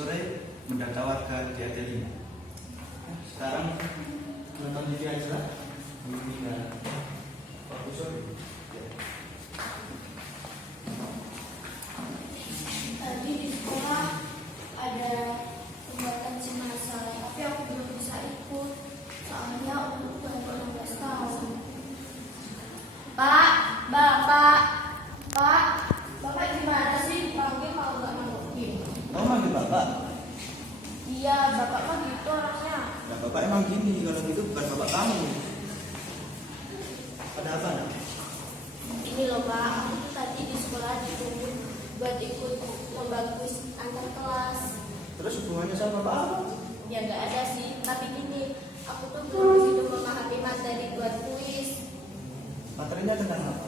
sore mendata warga di RT 5. Sekarang nonton TV aja. Ini bagus sore. Tadi di sekolah ada pembuatan SIM masal, tapi aku belum bisa ikut soalnya umurku baru 16 tahun. Pak, Bapak gimana sih dipanggil kalau nggak ngerti? Kamu manggil bapak? Iya, Bapak mah gitu orangnya. Nah, bapak emang gini, kalau gitu bukan bapak kamu. Ada apa nak? Ini loh Pak, aku tuh tadi di sekolah dituntut buat ikut lomba kuis antar kelas. Terus hubungannya sama bapak apa? Ya nggak ada sih, tapi gini, aku tuh belum begitu memahami materi buat kuis Materinya tentang apa?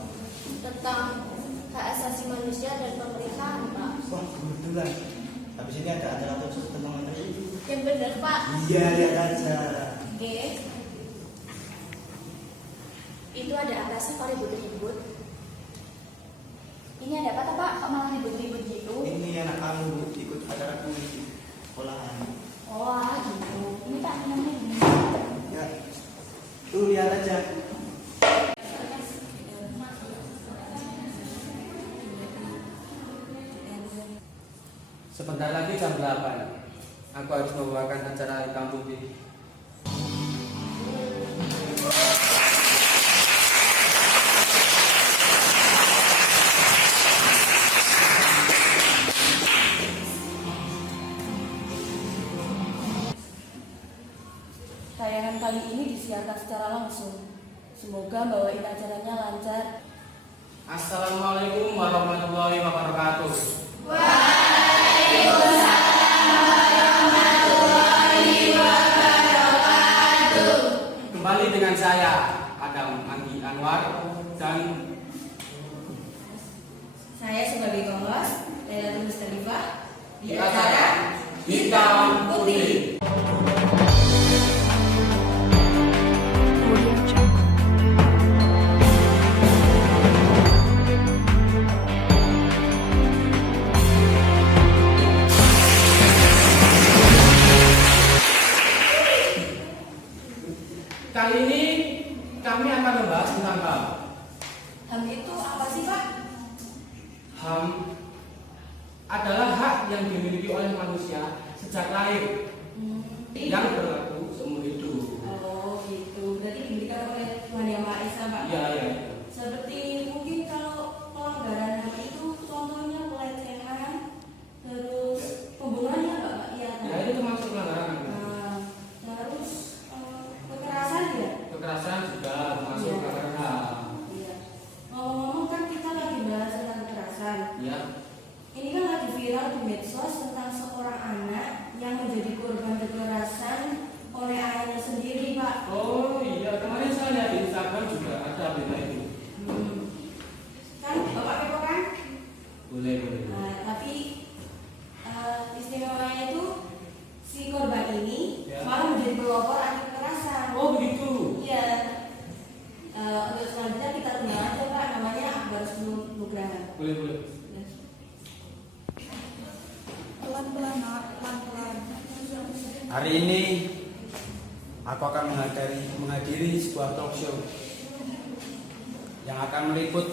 tentang hak asasi manusia dan pemerintahan, Pak. Wah, kebetulan. Habis ini ada acara khusus tentang materi itu. Yang benar, Pak. Iya, lihat aja. Oke. Itu ada apa sih kok ribut-ribut? Ini ada apa, Pak? Kok malah ribut-ribut gitu? Ini anak kamu ikut acara kuis di sekolahan. Oh, gitu. Ini Pak, namanya ini. Ya, tuh lihat aja. Sebentar lagi jam 8. Aku harus membawakan acara di kampung ini. Tayangan kali ini disiarkan secara langsung. Semoga bawain acaranya lancar. Assalamualaikum warahmatullahi wabarakatuh. Kembali dengan saya Adam Andi Anwar dan Saya sebagai Konglos, Lailatul Mustalifah di acara Hitam Putih. Kali ini kami akan membahas tentang HAM. HAM itu apa sih, Pak? HAM adalah hak yang dimiliki oleh manusia sejak lahir yang berlaku seumur hidup. Oh, gitu. Berarti diberikan oleh Tuhan Yang Maha Esa, Pak. Iya, iya. Seperti mungkin kalau pelanggaran HAM itu contohnya pelecehan, terus pembunuhannya, Pak. Iya, Ya kan? itu termasuk pelanggaran. Nah, terus kekerasan ya? Kekerasan juga termasuk Iya. pelanggaran HAM. Iya. Ngomong-ngomong kan kita lagi bahas tentang kekerasan. Ya. Ini kan lagi viral di medsos tentang seorang anak yang menjadi korban kekerasan oleh ayahnya sendiri, Pak. Oh iya, kemarin saya lihat di Instagram juga ada berita itu. Kan Bapak kepo kan? Boleh, boleh. Nah, tapi istimewanya itu si korban ini Ya. malah menjadi pelopor anti kekerasan. Oh begitu. Iya. Untuk selanjutnya kita tunggu aja, Pak. Namanya Akbar Nugraha. Boleh, boleh. Pelan-pelan, Nak. Pelan-pelan. Hari ini aku akan menghadiri sebuah talk show yang akan meliput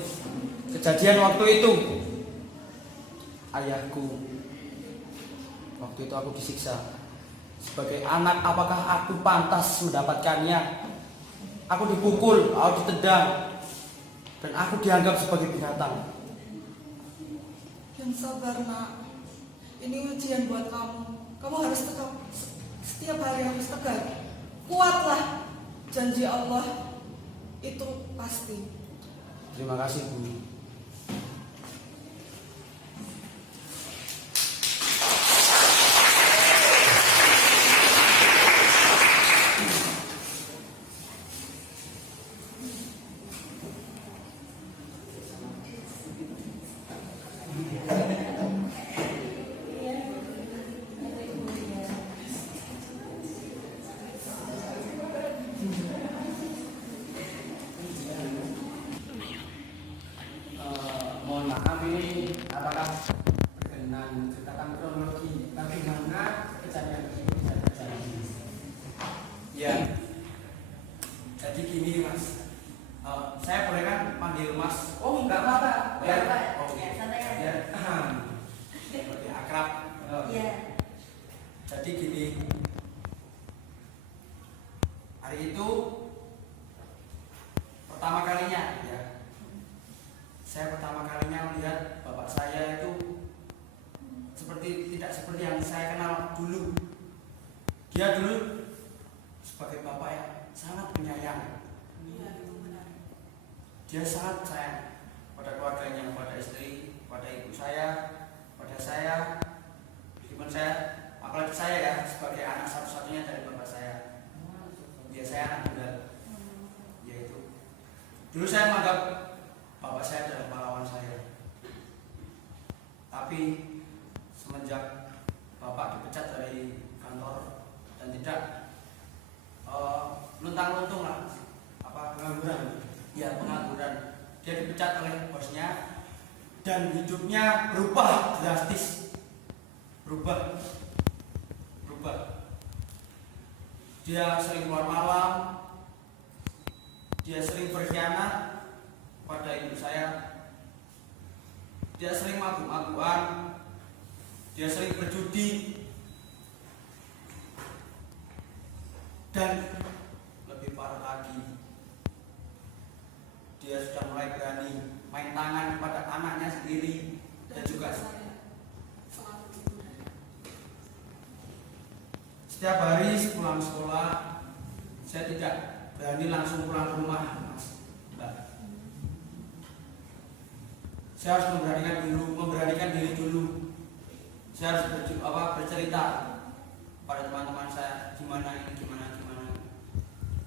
kejadian waktu itu. Ayahku, waktu itu aku disiksa. Sebagai anak, apakah aku pantas mendapatkannya? Aku dipukul, aku ditendang, dan aku dianggap sebagai binatang. Yang sabar, Nak. Ini ujian buat kamu. Kamu harus tetap setiap hari harus tegar. Kuatlah. Janji Allah itu pasti. Terima kasih, Bu. Jadi gini, hari itu pertama kalinya ya, saya pertama kalinya melihat bapak saya itu tidak seperti yang saya kenal dulu. Dia dulu sebagai bapak yang sangat penyayang. Iya, itu benar. Dia sangat sayang pada keluarganya, pada istri, pada ibu saya, pada saya, meskipun saya, apalagi saya ya, sebagai anak satu-satunya dari bapak saya. Ya saya anak tunggal. Yaitu dulu saya menganggap bapak saya adalah pahlawan saya. Tapi semenjak bapak dipecat dari kantor dan tidak luntang-luntung lah, pengangguran, ya pengangguran, dia dipecat oleh bosnya dan hidupnya berubah drastis, berubah. Dia sering keluar malam, dia sering berkhianat pada ibu saya, dia sering mabuk-mabukan, dia sering berjudi, dan lebih parah lagi, dia sudah mulai berani main tangan pada anaknya sendiri dan juga saya selalu dibudaya. setiap hari sepulang sekolah saya tidak berani langsung pulang ke rumah, Mas, Mbak. Saya harus memberanikan diri dulu. Saya harus bercerita pada teman-teman saya gimana.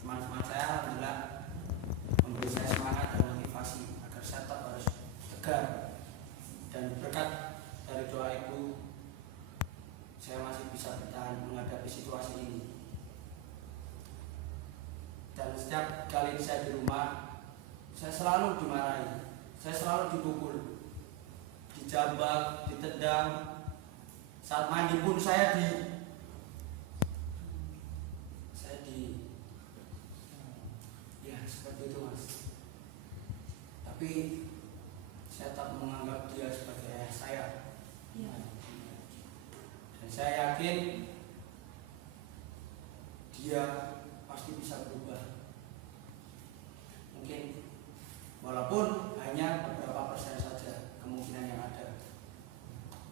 Teman-teman saya alhamdulillah memberi saya semangat dan motivasi agar saya tetap harus tegar, dan berkat dari doa ibu saya masih bisa bertahan menghadapi situasi ini. Dan setiap kali saya di rumah, saya selalu dimarahi, saya selalu dipukul, dijambak, ditendang. Saat mandi pun saya ya seperti itu, Mas. Tapi saya tak menganggap dia sebagai ayah saya. Dan saya yakin dia pasti bisa berubah. Mungkin walaupun hanya beberapa persen saja kemungkinan yang ada.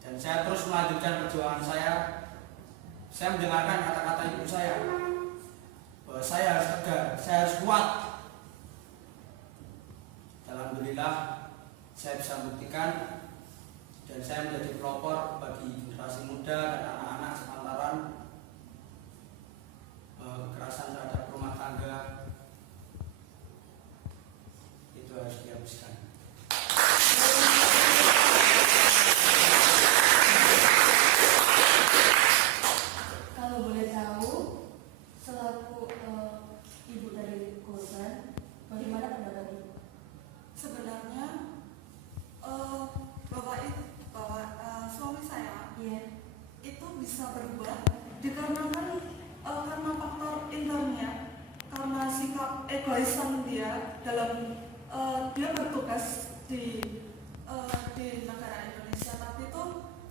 Dan saya terus melanjutkan perjuangan saya. Saya mendengarkan kata-kata ibu saya bahwa saya harus tegar, saya harus kuat. Alhamdulillah saya bisa buktikan, dan saya menjadi pelopor bagi generasi muda dan anak-anak sepantaran bahwa kekerasan terhadap rumah tangga itu harus dihapuskan. Kalau boleh tahu, selaku ibu dari korban, bagaimana pendapat ibu? Sebenarnya suami saya itu bisa berubah dikarenakan karena faktor internalnya, karena sikap egoisan dia dalam dia bertugas di negara Indonesia, tapi itu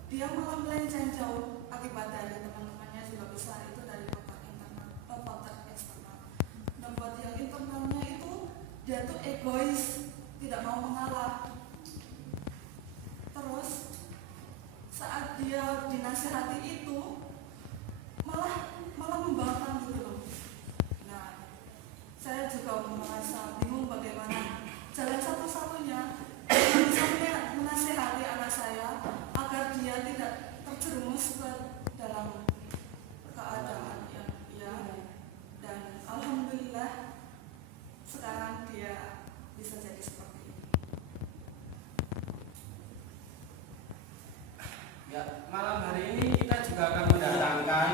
dia malah melenceng jauh akibat dari teman-temannya juga besar itu dari faktor internal, faktor eksternal. Dan buat yang internalnya itu dia tuh egois, tidak mau mengalah. Terus saat dia dinasihati itu malah membangkang gitu loh. Nah, saya juga merasa bingung bagaimana jalan satu-satunya bisa menasihati anak saya agar dia tidak terjerumus ke dalam keadaan yang dan alhamdulillah sekarang dia bisa jadi seperti ini. Ya, malam hari ini kita juga akan mendatangkan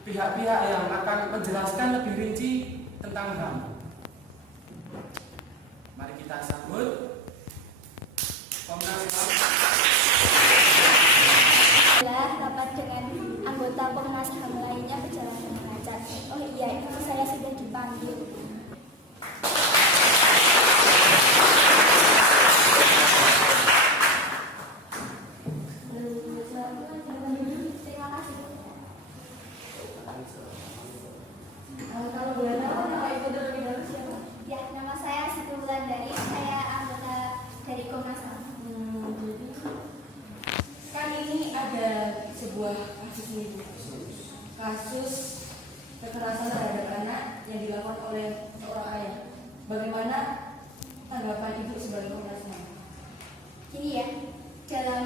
pihak-pihak yang akan menjelaskan lebih rinci tentang HAM. Mari kita sambut Komnas HAM. Rapat dengan anggota Komnas HAM lainnya berjalan dengan lancar. Oh iya, itu saya sudah dipanggil. Terima kasih. ini, kasus kekerasan terhadap anak yang dilakukan oleh seorang ayah. Bagaimana tanggapan ibu sebagai Komnas HAM? Ini ya, dalam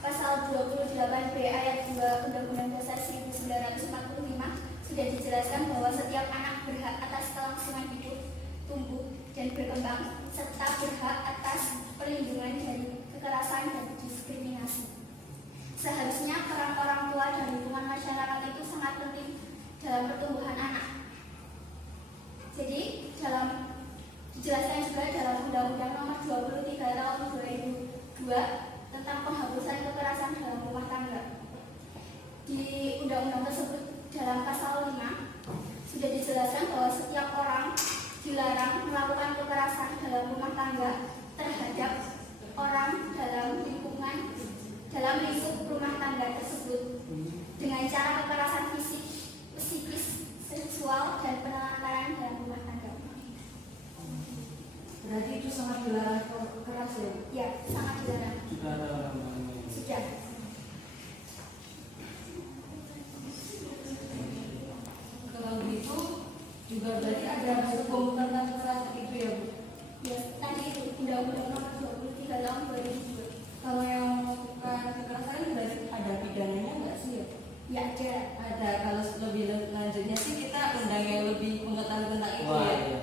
pasal 28B ayat 2 Undang-Undang Dasar 1945 sudah dijelaskan bahwa setiap anak berhak atas kelangsungan hidup, tumbuh, dan berkembang, serta berhak atas perlindungan dari kekerasan dan diskriminasi. Seharusnya peran orang tua dan lingkungan masyarakat itu sangat penting dalam pertumbuhan anak. Jadi, dijelaskan juga dalam Undang-Undang Nomor 23 Tahun 2002 tentang penghapusan kekerasan dalam rumah tangga. Di undang-undang tersebut dalam pasal 5 sudah dijelaskan bahwa setiap orang dilarang melakukan kekerasan dalam rumah tangga terhadap orang dalam lingkup rumah tangga tersebut dengan cara kekerasan fisik, psikis, seksual, dan penelantaran dalam rumah tangga. Berarti itu sangat dilarang keras ya? Ya, sangat dilarang. Sudah ada orang-orang Sudah. Kalau begitu juga berarti ada hukum tentang kekerasan itu ya Bu? Ya, tadi itu Undang-Undang Nomor 23 Tahun 2002. Kalau yang melakukan kekerasan berarti ada pidananya nggak sih ya? Ya, ada. Ada. Kalau lebih lanjutnya sih kita undang yang lebih mengetahui tentang itu Wah, ya. iya.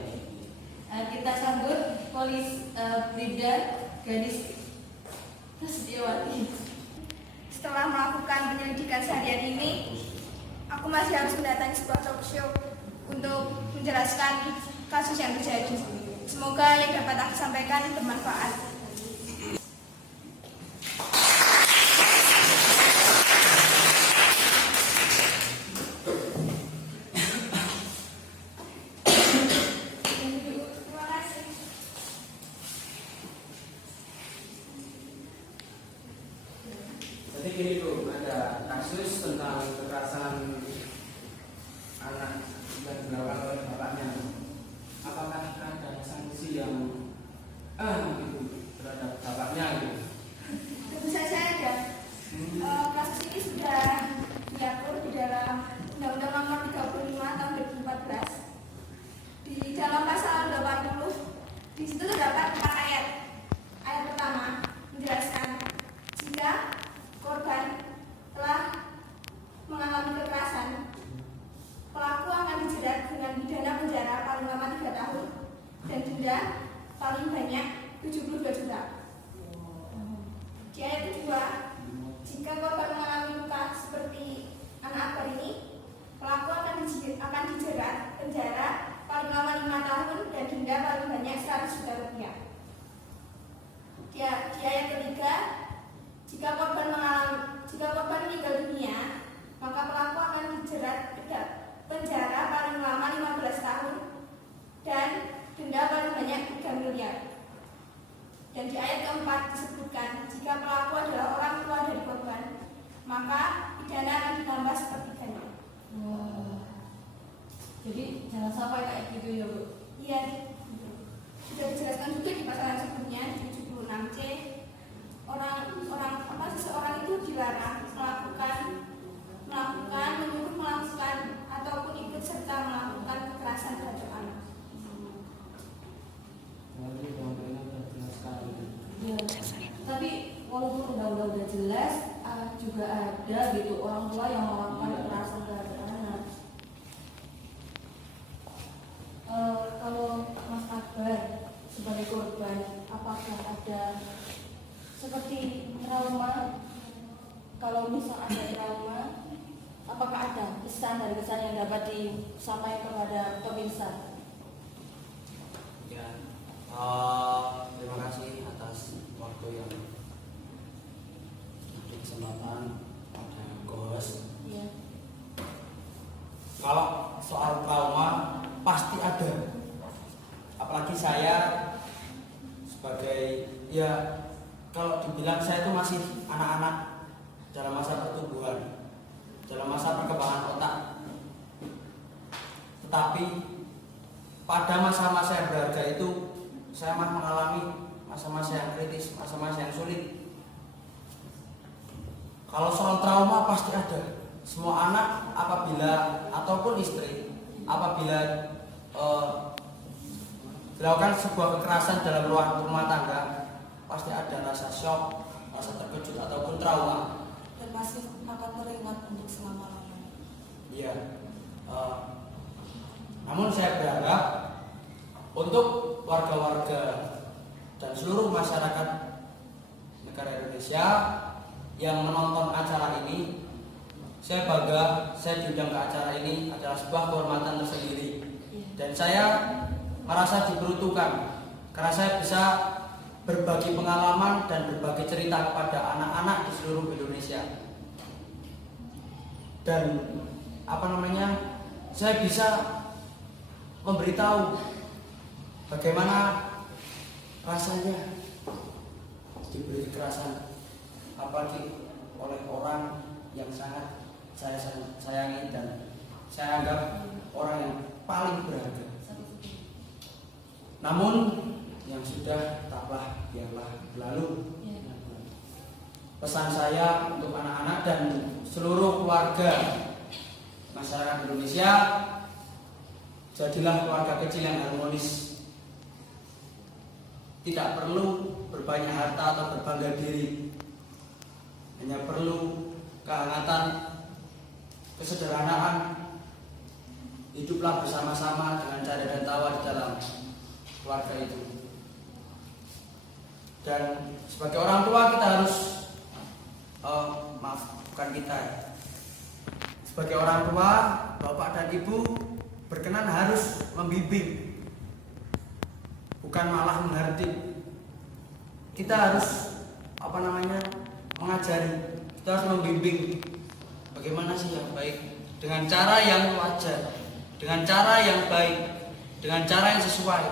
Kita sambut Bribda Gadis Prasetyawati. Setelah melakukan penyelidikan seharian ini, aku masih harus mendatangi sebuah talk show untuk menjelaskan kasus yang terjadi. Semoga yang dapat aku sampaikan bermanfaat. Terima kasih. Jadi gini Bu, ada kasus tentang kekerasan anak yang dilakukan oleh bapaknya. Apakah ada sanksi yang gitu terhadap bapaknya gitu? Tentu saja ada. Kasus ini sudah diatur di dalam Undang-Undang Nomor 35 Tahun 2014. Di dalam pasal 80, di situ terdapat 4 ayat. Ayat pertama menjelaskan jika korban telah mengalami kekerasan, pelaku akan dijerat dengan pidana penjara paling lama 3 tahun dan denda paling banyak 72 juta. Di ayat kedua, jika korban mengalami luka seperti anak akbar ini, pelaku akan dijerat penjara paling lama 5 tahun dan denda paling banyak 100 juta rupiah. Di ayat ketiga, jika korban meninggal dunia, maka pelaku akan dijerat penjara paling lama 15 tahun dan denda paling banyak 3 miliar. Dan di ayat keempat disebutkan, jika pelaku adalah orang tua dari korban, maka pidana akan ditambah sepertiganya. Wah. Jadi jangan sampai kayak gitu ya Bu. Iya, sudah dijelaskan juga di pasal yang sebelumnya di 76C. Seseorang itu dilarang menyuruh melakukan ataupun ikut serta melakukan kekerasan terhadap anak. Jadi undang-undangnya sudah jelas sekali. Ya. Tapi walaupun undang-undang udah jelas, juga ada gitu orang tua yang melakukan kekerasan terhadap anak. Kalau Mas Akbar sebagai korban, apakah ada seperti trauma? Kalau misal ada trauma, apakah ada kesan yang dapat disampaikan kepada pemirsa? Ya, terima kasih atas waktu yang diberi kesempatan pada Gos. Ya. Kalau soal trauma pasti ada, apalagi saya sebagai kalau dibilang saya itu masih anak-anak dalam masa pertumbuhan, dalam masa perkembangan otak. Tetapi pada masa-masa yang berharga itu saya mengalami masa-masa yang kritis, masa-masa yang sulit. Kalau soal trauma pasti ada. Semua anak apabila ataupun istri apabila dilakukan sebuah kekerasan dalam rumah tangga pasti ada rasa shock, rasa terkejut ataupun trauma. Dan masih akan teringat untuk selama-lamanya. Iya. Namun saya berharap untuk warga-warga dan seluruh masyarakat negara Indonesia yang menonton acara ini, saya bangga saya diundang ke acara ini adalah sebuah kehormatan tersendiri. Dan saya merasa diperuntukkan karena saya bisa berbagi pengalaman dan berbagi cerita kepada anak-anak di seluruh Indonesia. Dan saya bisa memberitahu bagaimana rasanya diberi kekerasan, apalagi oleh orang yang sangat saya sayangi dan saya anggap orang yang paling berharga. Namun yang sudah taklah biarlah berlalu. Pesan saya untuk anak-anak dan seluruh keluarga masyarakat Indonesia, jadilah keluarga kecil yang harmonis. Tidak perlu berbanyak harta atau berbangga diri. Hanya perlu kehangatan, kesederhanaan. Hiduplah bersama-sama dengan canda dan tawa di dalam keluarga itu. Dan sebagai orang tua kita harus bukan kita. Sebagai orang tua, bapak dan ibu berkenan harus membimbing, bukan malah menghardik. Kita harus mengajari, kita harus membimbing bagaimana sih yang baik, dengan cara yang wajar, dengan cara yang baik, dengan cara yang sesuai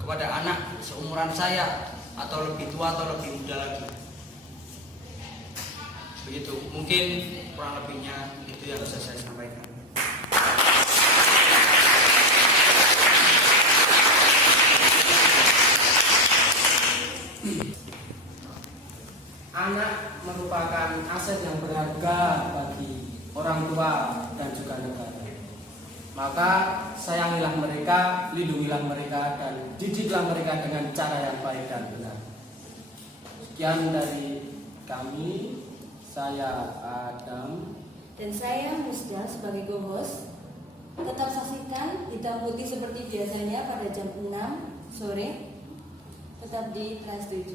kepada anak seumuran saya atau lebih tua atau lebih muda lagi. Begitu, mungkin kurang lebihnya itu yang bisa saya sampaikan. Anak merupakan aset yang berharga bagi orang tua dan juga negara. Maka sayangilah mereka, lindungilah mereka, dan didiklah mereka dengan cara yang baik dan benar. Sekian dari kami. Saya Adam Dan saya Musda sebagai co-host. Tetap saksikan Hitam Putih seperti biasanya pada jam 6 sore. Tetap di Trans 7.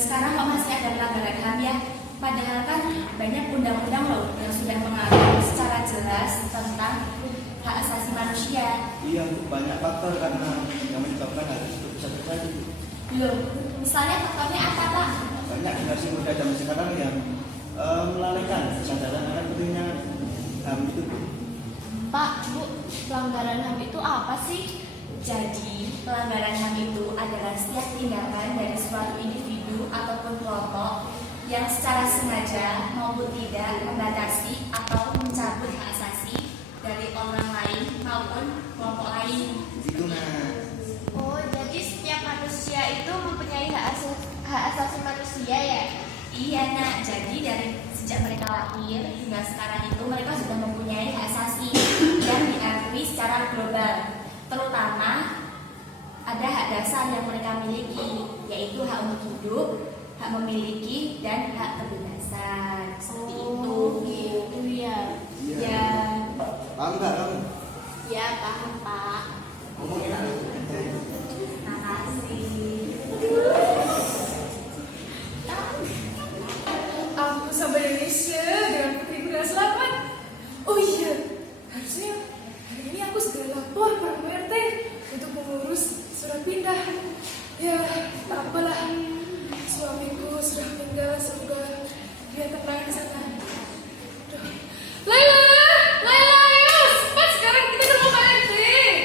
Sekarang kok masih ada pelanggaran HAM ya? Padahal kan banyak undang-undang loh yang sudah mengatur secara jelas tentang hak asasi manusia. Iya, banyak faktor karena yang menyebabkan hal itu bisa terjadi. Loh, misalnya faktornya apa Pak? Banyak generasi muda zaman sekarang yang melalaikan kesadaran akan pentingnya HAM itu. Pak, Bu, pelanggaran HAM itu apa sih? Jadi, pelanggaran HAM itu adalah setiap tindakan dari suatu individu ataupun kelompok yang secara sengaja maupun tidak membatasi atau mencabut hak asasi dari orang lain maupun kelompok lain. Gitu nah. Oh, jadi setiap manusia itu mempunyai hak asasi manusia ya? Iya nak, jadi dari sejak mereka lahir hingga sekarang itu mereka sudah mempunyai mempunyai hak asasi yang diakui secara global, terutama ada hak dasar yang mereka miliki, yaitu hak untuk hidup, hak memiliki, dan hak kebebasan. Seperti itu. Gitu ya. Ya, Paham nggak kamu? ya paham Pak. Ngomongin apa? Terima kasih. Aku sampai Indonesia dengan putri dengan selamat. Oh iya, harusnya hari ini aku segera lapor pada PRT untuk mengurus surat pindah. Ya, tak apalah. Suamiku sudah meninggal, semoga dia tenang di sana. Aduh. Laila, ayo cepat sekarang kita ke rumah PRT.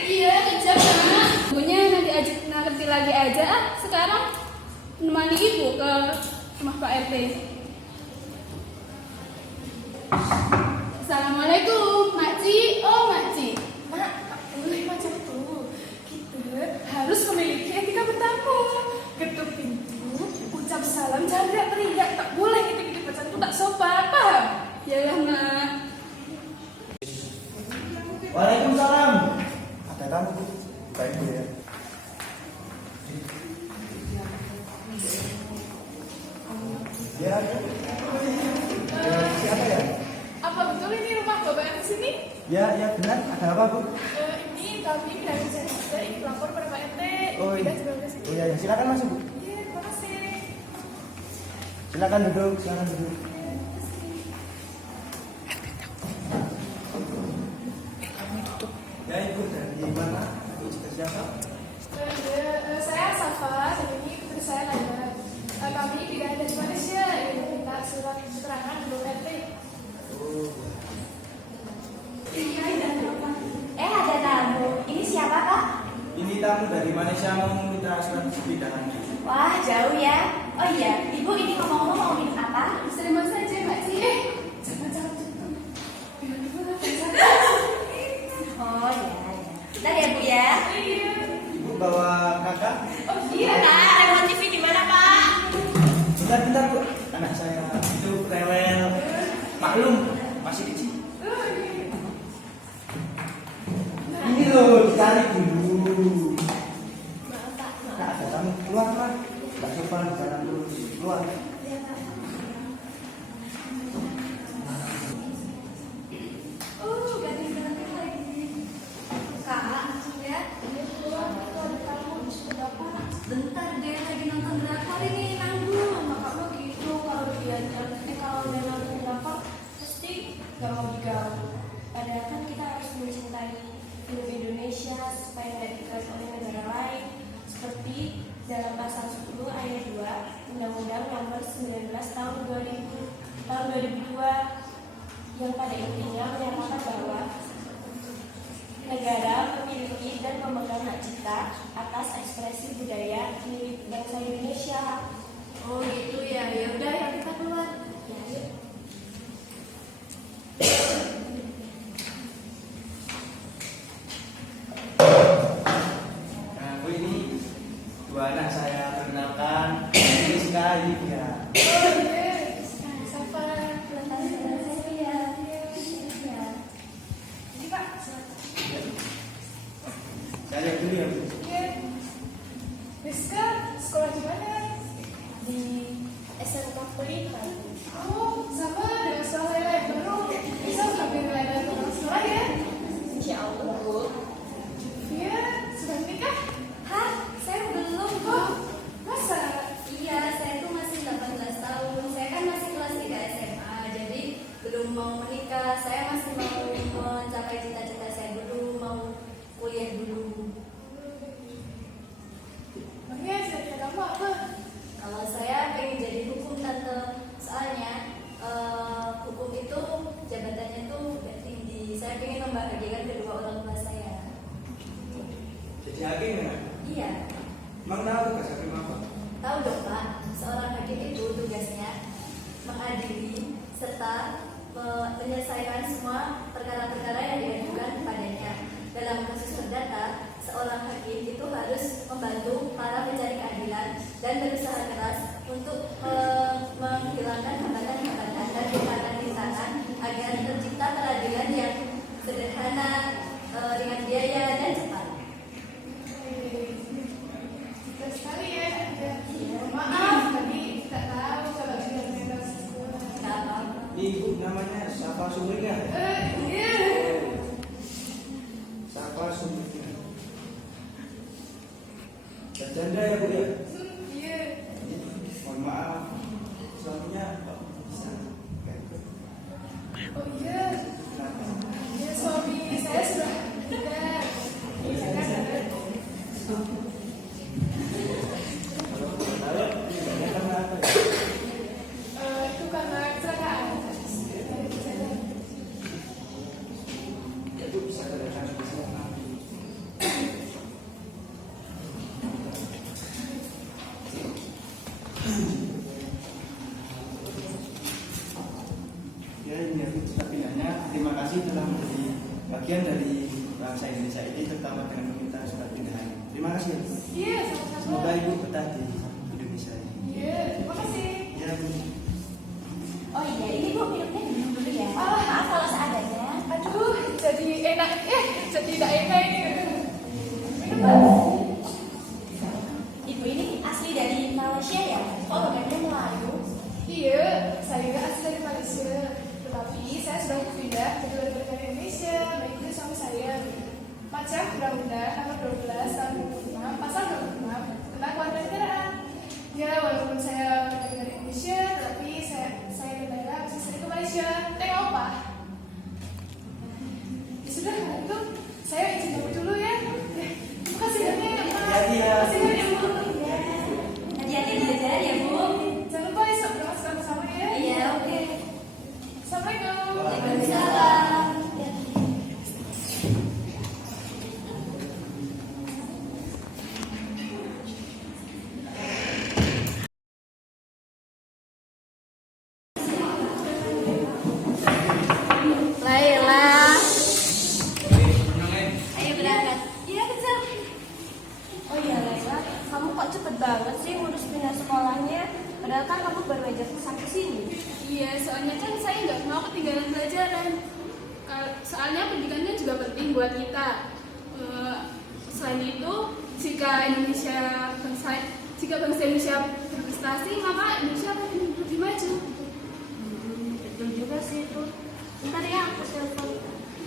Iya, kejap nak. Ibunya nanti ajak nanti lagi aja ah. Sekarang menemani ibu ke rumah Pak RT. Assalamualaikum, Makci. Oh, Makci. Mak, tak boleh macam itu. Kita harus memiliki etika bertamu. Ketuk pintu, ucap salam, jangan teriak-teriak. Tak boleh gitu-gitu macam itu, tak sopan, paham? Yalah, Mak. Waalaikumsalam. Ada tamu Bu. Baik Bu ya. Ya, ada. Siapa ya? Apa betul ini rumah Bapak yang di sini? Ya benar. Ada apa Bu? Ini kami dari Jakarta ingin lapor pada Pak RT. Oh iya. Pindah juga ke sini. Oh iya, silakan masuk Bu. Iya, terima kasih. Silakan duduk, silakan duduk. Ya Ibu dari mana? Ibu juga siapa? Saya Safa, dan ini putri saya Laila. Kami tidak ada di Malaysia, ingin minta surat keterangan dari RT. Oh. Ada tamu. Ini siapa Pak? Ini tamu dari Malaysia mau minta surat pindahan. Wah, jauh ya. Oh iya, Ibu ini ngomong-ngomong mau minum apa? Terima saja, Mbak Ci. Jangan cepat. Biar ibu lapor. Oh ya. Bentar ya Bu ya. Iya. Ibu bawa kakak? Oh Iya iya. Pak, remote TV di mana Pak? Bentar Bu. Anak saya itu rewel. Maklum, masih kecil. Ini loh, dicari dulu. Maaf Pak. Nah, ada tamu. Keluar. Mbak Sopan, jalan dulu. Keluar. Ganti lagi. Kak, ya. Bentar deh, lagi nonton drakor ini nanggung. Kakak lo gitu, kalau dia nonton drakor pasti gak mau diganggu. Padahal kan kita harus mencintai film Indonesia supaya tidak dikeras oleh negara lain. Seperti dalam pasal 10 ayat 2 Undang-Undang Nomor 19 tahun 2002 yang pada intinya menyatakan bahwa negara memiliki dan memegang hak cipta atas ekspresi budaya milik bangsa Indonesia. Oh gitu ya, ya udah ya kita keluar. Ya, yuk. Nah, Bu ini dua anak saya perkenalkan. Ini sekali ya. Oh iya. Safa. Ini Pak. Saya lihat dulu ya Bu. Iya. Rizka, sekolah di mana? Di SMK Pelita. Oh, sama dengan sekolah saya yang baru. Bisa sampai nilai dan teman sekolah ya? Insya Allah Bu. Iya, sudah menikah? Hah? Saya belum Bu. Oh, masa? Iya, saya tuh masih 18 tahun. Saya kan masih kelas 3 SMA, jadi belum mau menikah. Saya masih mau mencapai cita-cita saya dulu, mau kuliah dulu. Makanya cita-cita kamu apa? Kalau saya pengen jadi hukum tante, soalnya hukum itu jabatannya tuh gak tinggi. Saya pengen membahagiakan kedua orang tua saya. Jadi hakim ya? Iya, Emang tahu tugas hakim apa? tahu dong Pak. Seorang hakim itu tugasnya mengadili serta menyelesaikan semua perkara-perkara yang diajukan kepadanya. Dalam kasus perdata, seorang hakim itu harus membantu para pencari keadilan dan berusaha keras untuk menghilangkan hambatan-hambatan dan rintangan-rintangan agar tercipta peradilan yang Bercanda ya Bu ya? Iya. Mohon maaf, suaminya kok bisa? Oh iya. Kenapa? Ya suami saya sudah meninggal. Iya kan? Kalau meninggalnya karena apa ya? Itu karena kecelakaan. Ya Bu bisa kelihatan di sini. Ya ini aku sudah pindahnya. Terima kasih telah menjadi bagian dari bangsa Indonesia ini, terutama dengan meminta surat pindahan. Terima kasih ya Bu. Iya, sama-sama. Semoga Ibu betah di Indonesia ini. Iya, terima kasih. Ya Bu. Oh iya, ini Bu minumnya diminum dulu ya. Ah. Maaf kalau seadanya. Aduh, jadi enak. Jadi tidak enak ini. Minum Mbak. Ibu ini asli dari Malaysia ya? Kok logatnya Melayu? Iya, saya asli dari Malaysia. Tetapi saya sudah pindah jadi warga negara Indonesia. Mengikuti suami saya. Macam Undang-Undang Nomor 12 Tahun 2006 Pasal 26 tentang kewarganegaraan. Ya, walaupun saya warga negara Indonesia, tetapi saya negara masih sering ke Malaysia. Tengok apa? Ya sudah, kalau itu saya izin pamit dulu ya. Terima kasih banyak ya, Pak. Hati-hati ya. Terima kasih banyak, Bu. Ya. Hati-hati di jalan ya Bu. Jangan lupa ya, berangkat sama-sama ya. Iya, oke. Assalamualaikum. Waalaikumsalam. Ya. Laila. Ayo berangkat. Iya, betul. Oh iya Laila, kamu kok cepet banget sih ngurus pindah sekolahnya? Padahal kan kamu baru aja sampai sini. Iya, soalnya kan saya nggak mau ketinggalan pelajaran. Soalnya pendidikannya juga penting buat kita. Selain itu, jika bangsa Indonesia berprestasi, maka Indonesia akan lebih maju. Betul juga sih itu. Bentar ya, aku telepon.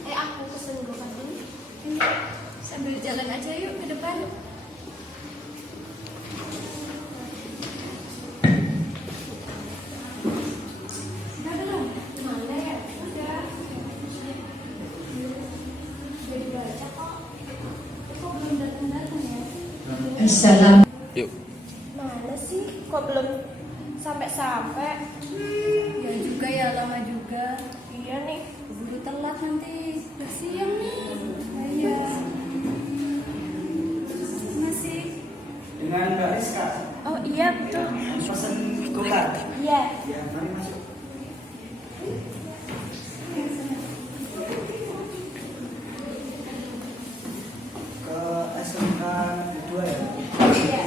Aku pesen GoFood dulu. Sambil jalan aja yuk ke depan. Udah belum? Mana ya? Udah. Udah dibaca kok. Kok belum datang-datang ya? Yuk. Mana sih? Kok belum sampai-sampai? Ya juga ya, lama juga. Iya nih, Buru telat nanti. Udah siang nih. Iya. Masih. Dengan Mbak Rizka. oh iya betul. Pesan go-kart. Iya. Ya, mari masuk. Ke SMK 2 ya? Iya.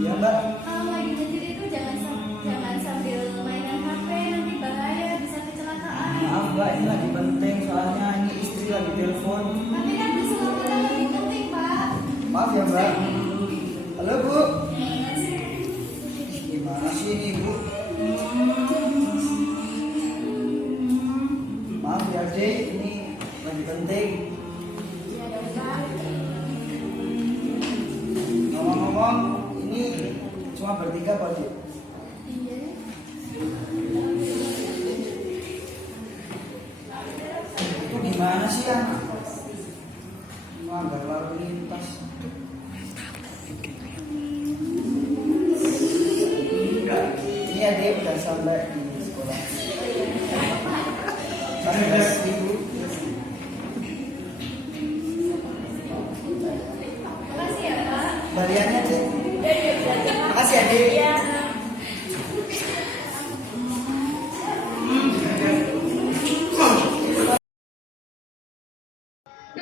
Iya Mbak. Kalau lagi nyetir itu jangan sambil mainan HP, nanti bahaya bisa kecelakaan. Maaf Mbak, ini lagi penting soalnya ini istri lagi telepon. Tapi kan keselamatan lebih penting Pak. Maaf ya Mbak. Halo Bu. Gimana sih ini Bu? Maaf ya Dek, ini lagi penting. Iya dong Pak. Ngomong-ngomong, ini cuma bertiga Pak Dek. Iya. Itu gimana sih ya? Melanggar lalu lintas. Ini adik udah sampai di sekolah. Sampai Ibu. Makasih ya Pak. Baliannya Dek. Iya, iya. Makasih adik. Iya.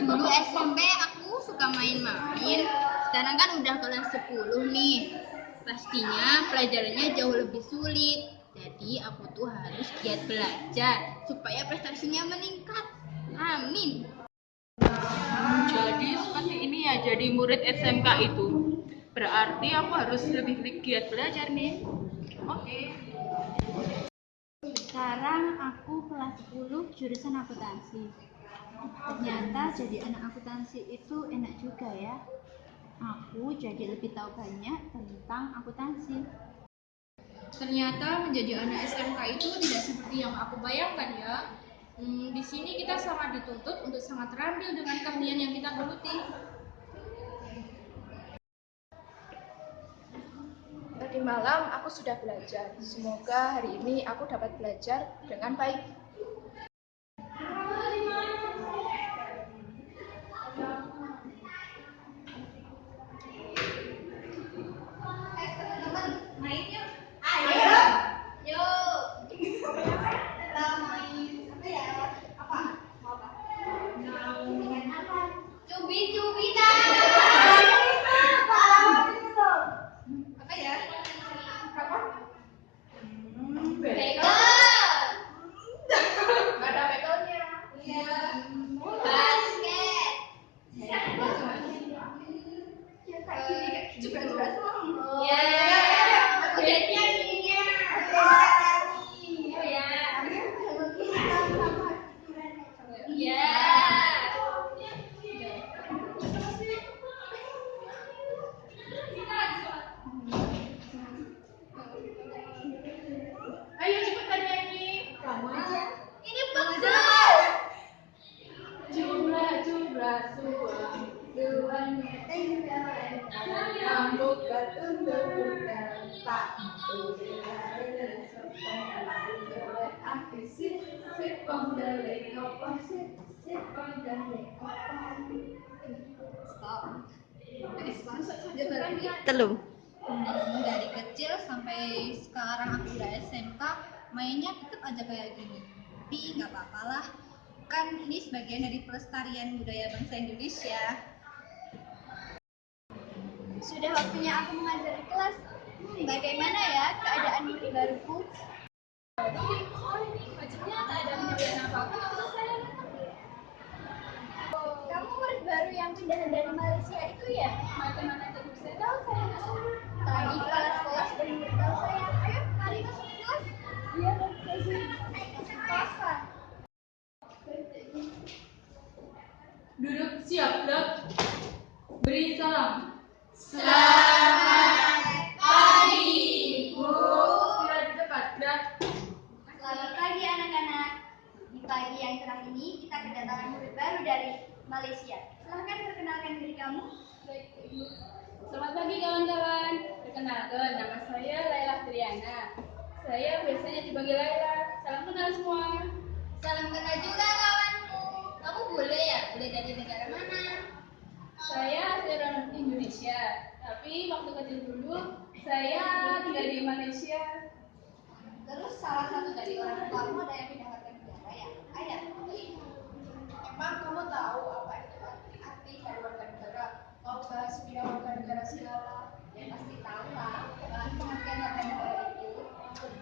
Dulu SMP aku suka main-main, sekarang kan udah kelas 10 nih. Pastinya pelajarannya jauh lebih sulit. Jadi aku tuh harus giat belajar supaya prestasinya meningkat. Amin. Jadi seperti ini ya jadi murid SMK itu. Berarti aku harus lebih giat belajar nih. Oke. Sekarang aku kelas 10 jurusan akuntansi. Ternyata jadi anak akuntansi itu enak juga ya. Aku jadi lebih tahu banyak tentang akuntansi. Ternyata menjadi anak SMK itu tidak seperti yang aku bayangkan ya. Di sini kita sangat dituntut untuk sangat terampil dengan keahlian yang kita geluti. Tadi malam aku sudah belajar. Semoga hari ini aku dapat belajar dengan baik. Ayo cepetan nyanyi. Kamu aja. Jumlah suara tuanya yang bukan untuk bukan tak Telum. Dari kecil sampai sekarang aku udah SMK, mainnya tetap aja kayak gini. Tapi nggak apa-apa lah, kan ini sebagian dari pelestarian budaya bangsa Indonesia. Sudah waktunya aku mengajar di kelas. Bagaimana ya keadaan murid baruku? Wajibnya tak ada perbedaan apapun untuk saya. Kamu murid baru yang pindahan dari Malaysia itu ya? Bagaimana jadi saya tahu saya Tadi kepala sekolah sudah memberitahu saya. Ayo, mari masuk ke kelas. Iya, kelas. duduk siap dok. Beri salam. Sudah di depan dah. Selamat pagi anak-anak. Di pagi yang cerah ini kita kedatangan murid baru dari Malaysia. Silahkan perkenalkan diri kamu. Baik, Ibu. Selamat pagi kawan-kawan. Perkenalkan, nama saya Laila Triana. Saya biasanya dipanggil Laila. Salam kenal semua. Salam kenal juga kawanku. Kamu boleh ya? Boleh dari negara mana? Saya asli orang Indonesia, tapi waktu kecil dulu saya tinggal di Malaysia. Terus salah satu dari orang tuamu ada yang pindah warga negara ya? Ayah. Emang kamu tahu apa itu arti dari warga negara? Mau bahas pindah warga negara segala? Ya pasti tahu lah. Pengertian warga negara itu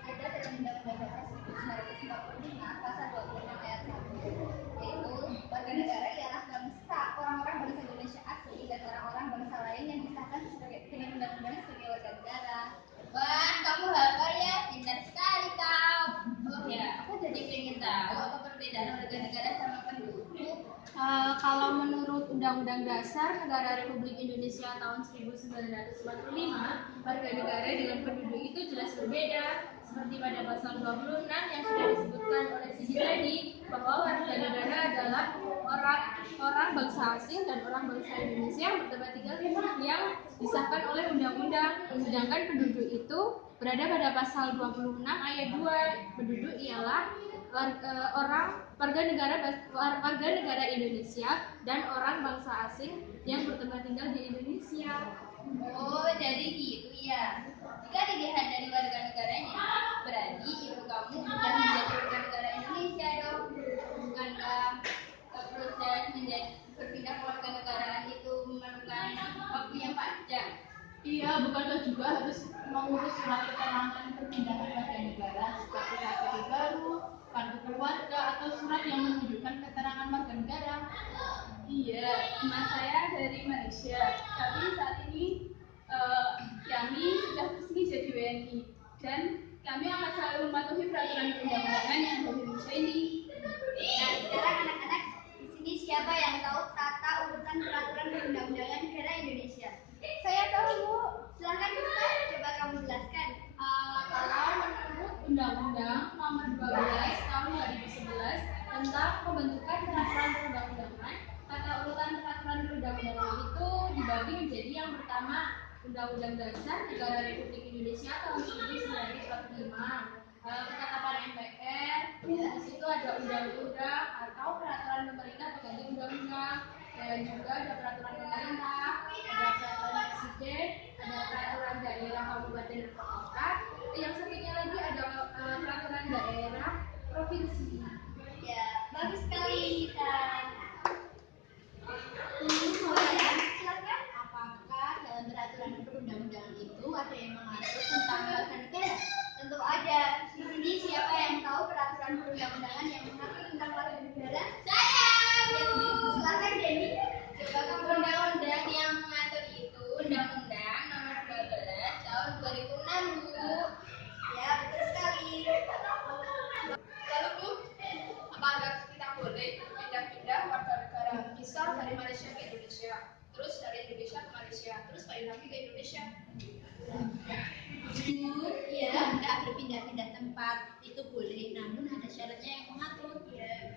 ada dalam Undang-Undang Dasar 1945 pasal 26 ayat 1, yaitu warga negara ialah bangsa orang-orang bangsa Indonesia asli dan orang-orang bangsa lain yang disahkan sebagai dengan undang-undang sebagai warga negara. Wah, kamu hafal ya? Pintar sekali kau. Oh ya, aku jadi pengen tahu apa perbedaan warga negara sama penduduk. Kalau menurut Undang-Undang Dasar Negara Republik Indonesia tahun 1945, warga negara dengan penduduk itu jelas berbeda. Seperti pada pasal 26 yang sudah disebutkan oleh Sisi tadi, bahwa warga negara adalah orang bangsa asing dan orang bangsa Indonesia yang bertempat tinggal yang disahkan oleh undang-undang. Sedangkan penduduk itu berada pada pasal 26 ayat 2. Penduduk ialah warga negara Indonesia dan orang bangsa asing yang bertempat tinggal di Indonesia. Oh, jadi gitu ya. Jika dilihat dari warga negaranya, berarti ibu kamu sudah menjadi warga negara Indonesia dong. Bukankah proses berpindah ke warga negaraan itu memerlukan waktu yang panjang? Iya, bukankah juga harus mengurus surat keterangan perpindahan warga negara seperti KTP baru, kartu keluarga, atau surat yang menunjukkan keterangan warga negara? Iya, emak saya dari Malaysia, tapi saat ini kami sudah resmi jadi WNI. dan kami akan selalu mematuhi peraturan perundang-undangan yang ada di Indonesia ini. Nah, sekarang anak-anak, di sini siapa yang tahu tata urutan peraturan perundang-undangan negara Indonesia? Saya tahu, Bu. Silakan Ustaz, coba kamu jelaskan. Kalau menurut Undang-Undang Nomor 12 Tahun 2011 tentang pembentukan peraturan perundang-undangan, tata urutan peraturan perundang-undangan itu dibagi menjadi yang pertama Undang-Undang Dasar Negara Republik Indonesia tahun 1945, ketetapan MPR, di situ ada undang-undang atau peraturan pemerintah pengganti undang-undang, dan juga ada peraturan pemerintah, ada peraturan presiden, ada peraturan daerah kabupaten dan kota, yang satunya lagi ada peraturan daerah provinsi. Ya, bagus sekali kita. Silakan. Apakah dalam peraturan perundang-undangan itu ada yang mengatur tentang warga negara? Tentu ada. Di sini siapa yang tahu peraturan perundang-undangan yang mengatur tentang warga negara? Saya, Bu. Silakan Denny. Coba kamu undang-undang yang mengatur itu Undang-Undang Nomor 12 Tahun 2006, Bu. Ya, betul sekali. Lalu Bu, apakah kita boleh pindah-pindah warga negara? Misal dari Malaysia ke Indonesia, terus dari Indonesia ke Malaysia, terus balik lagi ke Indonesia. Ya, nggak berpindah-pindah tempat itu boleh, namun ada syaratnya yang mengatur. Ya.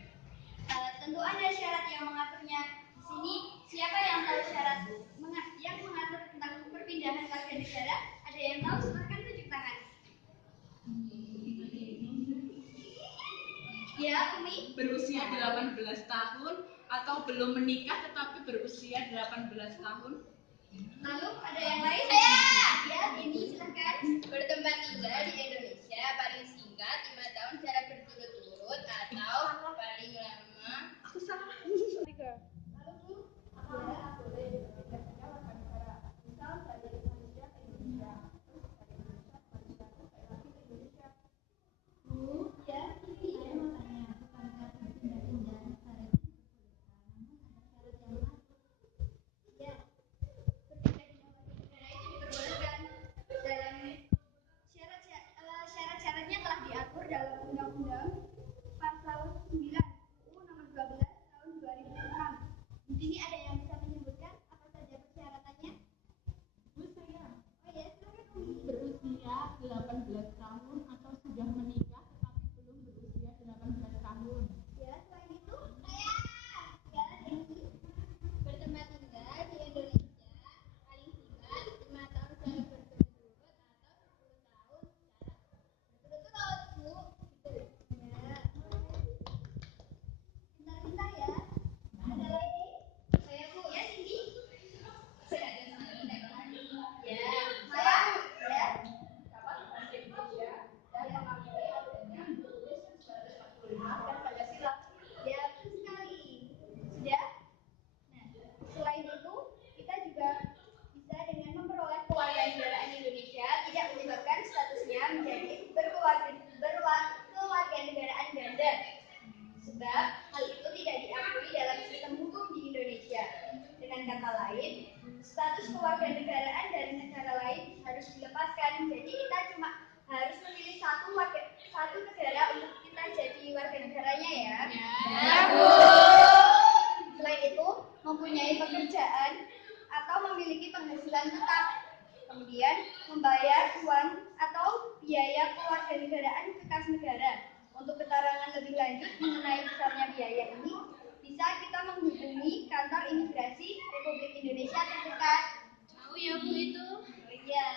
Tentu ada syarat yang mengaturnya. Di sini siapa yang tahu syarat yang mengatur tentang perpindahan warga negara? Ada yang tahu? Silakan tunjuk tangan. Ya, Umi. Berusia 18 tahun atau belum menikah tetapi berusia 18 tahun. Lalu ada yang lain? Saya. Ya, ini silakan. Bertempat tinggal di Indonesia paling singkat 5 tahun secara berturut-turut atau paling lama. Aku salah. Lalu Bu, apakah boleh pindah-pindah warga negara? Misal dari Malaysia ke Indonesia, terus dari Indonesia ke Malaysia, terus balik lagi ke Indonesia. Bu, ya, ini saya mau tanya, apakah berpindah-pindah negara itu diperbolehkan? Namun ada syarat yang mengatur. Ya, berpindah-pindah warga negara itu diperbolehkan dalam syarat-syaratnya telah diatur dalam Undang-Undang Pasal 9 UU Nomor 12 Tahun 2006. Di sini ada yang bisa menyebutkan apa saja persyaratannya? Bu, saya Oh ya, silakan Umi. berusia 18 tahun atau sudah menikah tetapi belum berusia 18 tahun. Ya, selain itu, saya ya Denny bertempat tinggal di Indonesia paling singkat 5 tahun secara berturut-turut atau 10 tahun secara berturut-turut, Bu. Gitu. Ya. Pintar-pintar ya. Ada lagi? Saya Bu, ya Cindy. Saya ada Cindy. Ya, saya ya. Dapat bahasa Indonesia dan mengambil adanya tulis 1945 dan Pancasila. Ya, betul sekali. Sudah? Nah, selain itu, kita juga bisa dengan memperoleh kewarganegaraan Indonesia tidak menyebabkan statusnya menjadi berkewarganegaraan ganda. Sebab hal itu tidak diakui dalam sistem hukum di Indonesia. Dengan kata lain, status kewarganegaraan dari negara lain harus dilepaskan. Jadi kita cuma harus memilih satu negara untuk kita jadi warga negaranya ya. Ya, Bu. Selain itu, mempunyai pekerjaan atau memiliki penghasilan tetap. Kemudian, membayar uang atau biaya kewarganegaraan ke kas negara. Untuk keterangan lebih lanjut mengenai besarnya biaya ini, bisa kita menghubungi kantor imigrasi Republik Indonesia terdekat. Tahu ya Bu itu? Oh iya.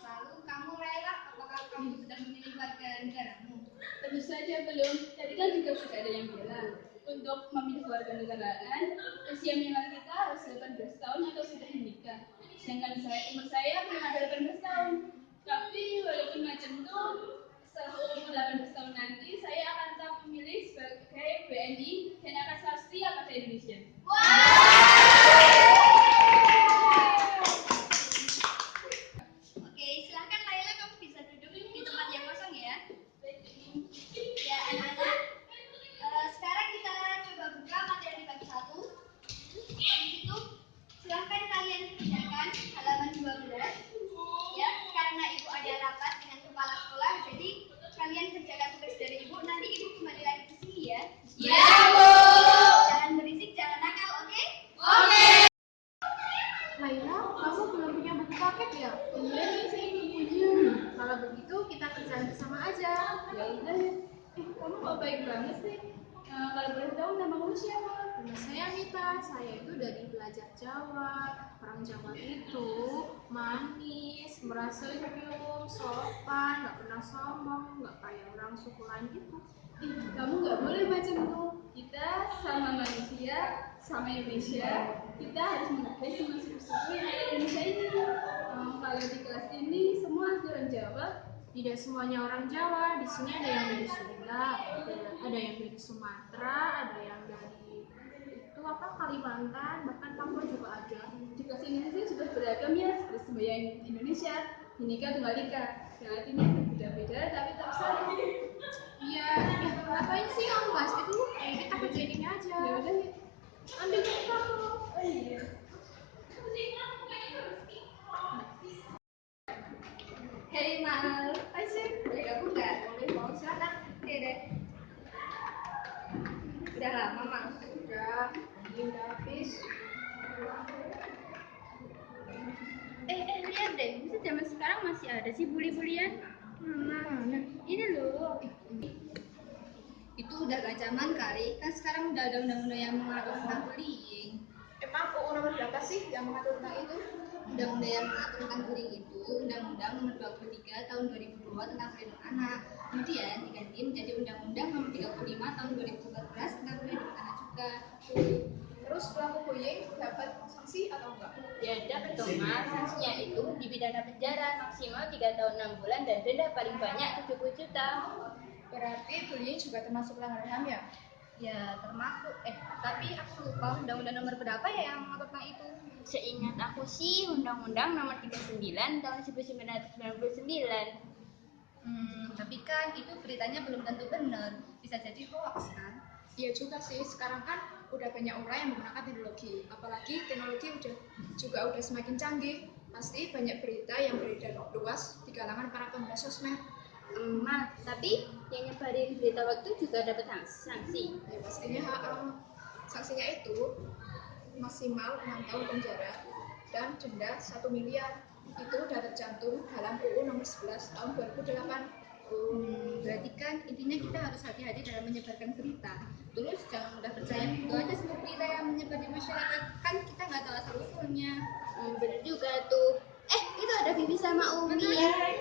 Lalu kamu rela? Apakah kamu sudah memilih warga negaramu? Tentu saja belum. Tadi kan juga sudah ada yang bilang, untuk memilih warga negaraan, usia minimal kita harus 18 tahun atau sudah menikah. Sedangkan umur saya belum ada 18 tahun. Tapi walaupun macam itu, setelah umur 18 tahun nanti, saya akan tetap memilih sebagai WNI dan akan selalu setia pada Indonesia. Oke, silahkan Laila, kamu bisa duduk di tempat yang kosong ya. Ya, anak-anak. Sekarang kita coba buka materi bab 1. Di situ, silahkan kalian kerjakan halaman 12. Ya, sekarang Oh, baik banget sih. Kalau boleh tahu nama kamu siapa? Nama saya Mita. Saya itu dari pelajar Jawa. Orang Jawa itu manis, merasa senyum, sopan, nggak pernah sombong, nggak kayak orang suku lain gitu. Kamu nggak boleh macam itu. Kita sama manusia, sama Indonesia, kita harus menghargai semua suku-suku yang ada di Indonesia ini. Kalau di kelas ini semua orang Jawa, tidak semuanya orang Jawa. Di sini ada yang dari Sunda, ada yang dari Sumatera, ada yang dari itu apa Kalimantan, bahkan Papua juga ada. Di kelas ini saja sudah beragam ya, seperti semboyan Indonesia, Bhinneka Tunggal Ika. Yang artinya berbeda-beda tapi tak satu. Iya, ngapain sih kamu bahas itu? Kita kerjain ini aja. Ya udah, ambil kamu. Oh iya. Hei Mal, Aisyah, boleh gabung nggak? Boleh, mau silakan. Oke deh. Udah lama Mal? Udah, ini udah habis. Lihat deh, bisa zaman sekarang masih ada sih bully-bulian. Mana? Ini loh. Itu udah gak zaman kali, kan sekarang udah ada undang-undang yang mengatur tentang bullying. Emang UU nomor berapa sih yang mengatur tentang itu? Undang-undang yang mengatur tentang bullying itu Undang-Undang nomor 23 tahun 2002 tentang perlindungan anak. Kemudian diganti menjadi Undang-Undang nomor 35 tahun 2014 tentang perlindungan anak juga. Terus pelaku bullying dapat sanksi atau enggak? Ya dapat dong mas, sanksinya itu dipidana penjara maksimal 3 tahun 6 bulan dan denda paling banyak 70 juta. Berarti bullying juga termasuk pelanggaran HAM ya? Ya termasuk, tapi aku lupa undang-undang nomor berapa ya yang mengatur tentang itu. Seingat aku sih Undang-Undang nomor 39 tahun 1999. Tapi kan itu beritanya belum tentu benar, bisa jadi hoax kan. Iya juga sih, sekarang kan udah banyak orang yang menggunakan teknologi. Apalagi teknologi udah semakin canggih. Pasti banyak berita yang beredar luas di kalangan para pengguna sosmed. Tapi yang nyebarin berita waktu juga dapat sanksi. Ya pastinya sanksinya itu maksimal 6 tahun penjara dan denda 1 miliar. Itu udah tercantum dalam UU nomor 11 tahun 2008. Berarti kan intinya kita harus hati-hati dalam menyebarkan berita. Terus jangan mudah percaya begitu aja semua berita yang menyebar di masyarakat. Kan kita nggak tahu asal usulnya. Bener juga tuh. Itu ada Bibi sama Umi. Hai.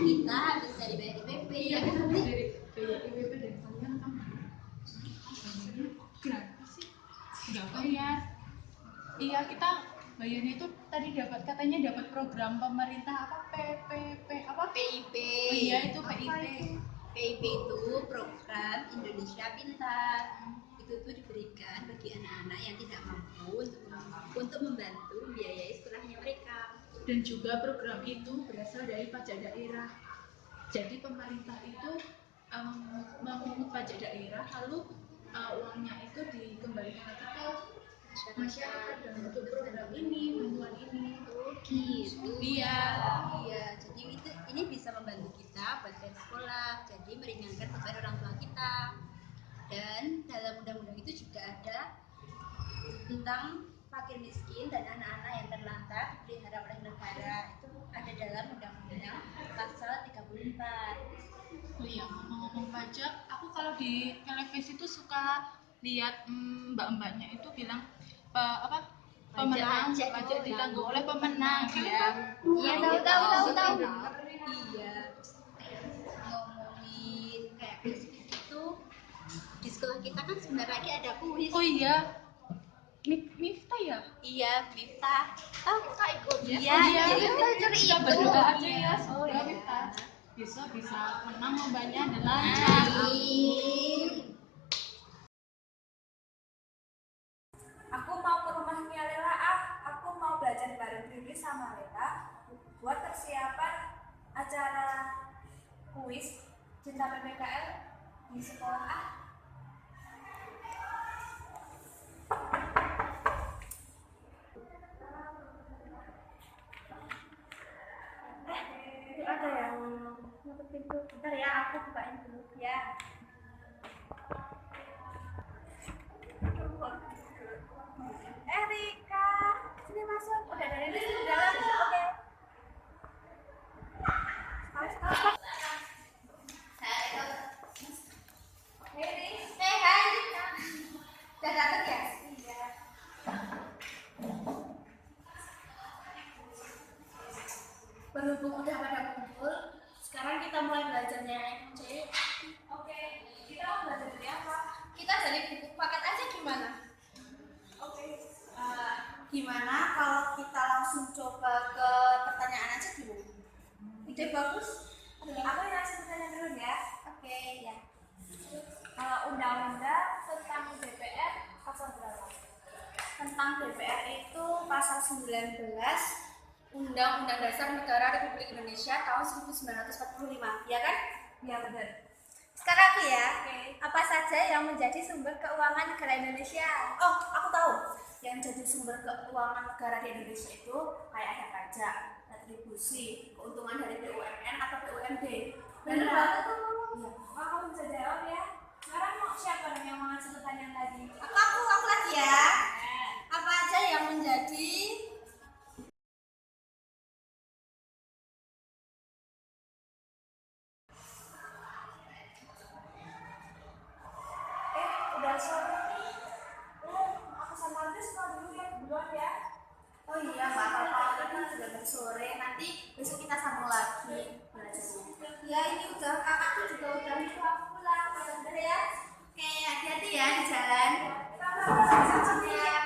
Kita habis dari BRIPP. Iya, kita habis dari BRIPP dan kalian kan gratis sih, nggak bayar. Iya, kita bayarnya itu tadi katanya dapat program pemerintah apa PPP apa PIP. Oh iya, itu PIP. PIP itu program Indonesia Pintar. Itu tuh diberikan bagi anak-anak yang tidak mampu untuk membantu membiayai sekolahnya mereka. Dan juga program itu berasal dari pajak daerah. Jadi pemerintah itu memungut pajak daerah, lalu uangnya itu dikembalikan lagi ke masyarakat dalam bentuk program ini, bantuan ini. Oh gitu. Iya. Jadi ini bisa membantu kita buat bayar sekolah, jadi meringankan beban orang tua kita. Dan dalam undang-undang itu juga ada tentang fakir miskin dan anak-anak yang terlantar dipelihara oleh negara. Itu ada dalam undang-undang pasal 34. Oh iya, ngomong-ngomong pajak, aku kalau di televisi itu suka lihat mbak-mbaknya itu bilang pemenang pajak ditanggung oleh pemenang ya. Iya tahu. Iya. Ngomongin kayak kuis itu di sekolah kita kan sebentar lagi ada kuis. Oh iya, Miftah ya? Iya, Miftah. Miftah ikut ya? Iya, jadi belajar kita itu. berdoa aja ya, Oh, semoga iya. Miftah bisa menang lombanya dan lancar. Amin. Aku mau ke rumahnya Lela aku mau belajar bareng Bibi sama Lela buat persiapan acara kuis Cinta PPKL di sekolah itu ada yang ngetuk pintu. Bentar ya, aku bukain dulu ya. Rika, sini masuk. Udah dari di dalam. Oke. Stop. Berhubung udah pada kumpul, sekarang kita mulai belajarnya. Oke, kita mau belajar dari apa? Kita dari buku paket aja gimana? Oke. Gimana kalau kita langsung coba ke pertanyaan aja dulu? Ide bagus. Aku yang langsung pertanyaan dulu ya. Oke, ya. Undang-undang tentang DPR pasal berapa? Tentang DPR itu pasal 19 Undang-Undang Dasar Negara Republik Indonesia tahun 1945, ya kan? Ya benar. Sekarang aku ya. Oke. Apa saja yang menjadi sumber keuangan negara Indonesia? Oh, aku tahu. Yang jadi sumber keuangan negara di Indonesia itu kayak ada pajak, retribusi, keuntungan dari BUMN atau BUMD. Benar banget tuh. Iya. Oh, kamu bisa jawab ya. Sekarang mau siapa nih yang mau ngasih pertanyaan lagi? Aku lagi ya. Apa aja yang menjadi Udah sore nih. Aku sama Agus mau dulu ya, duluan ya. Oh iya, Mbak apa-apa, ini sudah sore. Nanti besok kita sambung lagi belajarnya. Ya, ini udah kakakku juga udah minta aku pulang. Ya udah ya. Oke, hati-hati ya di jalan. Sama-sama ya.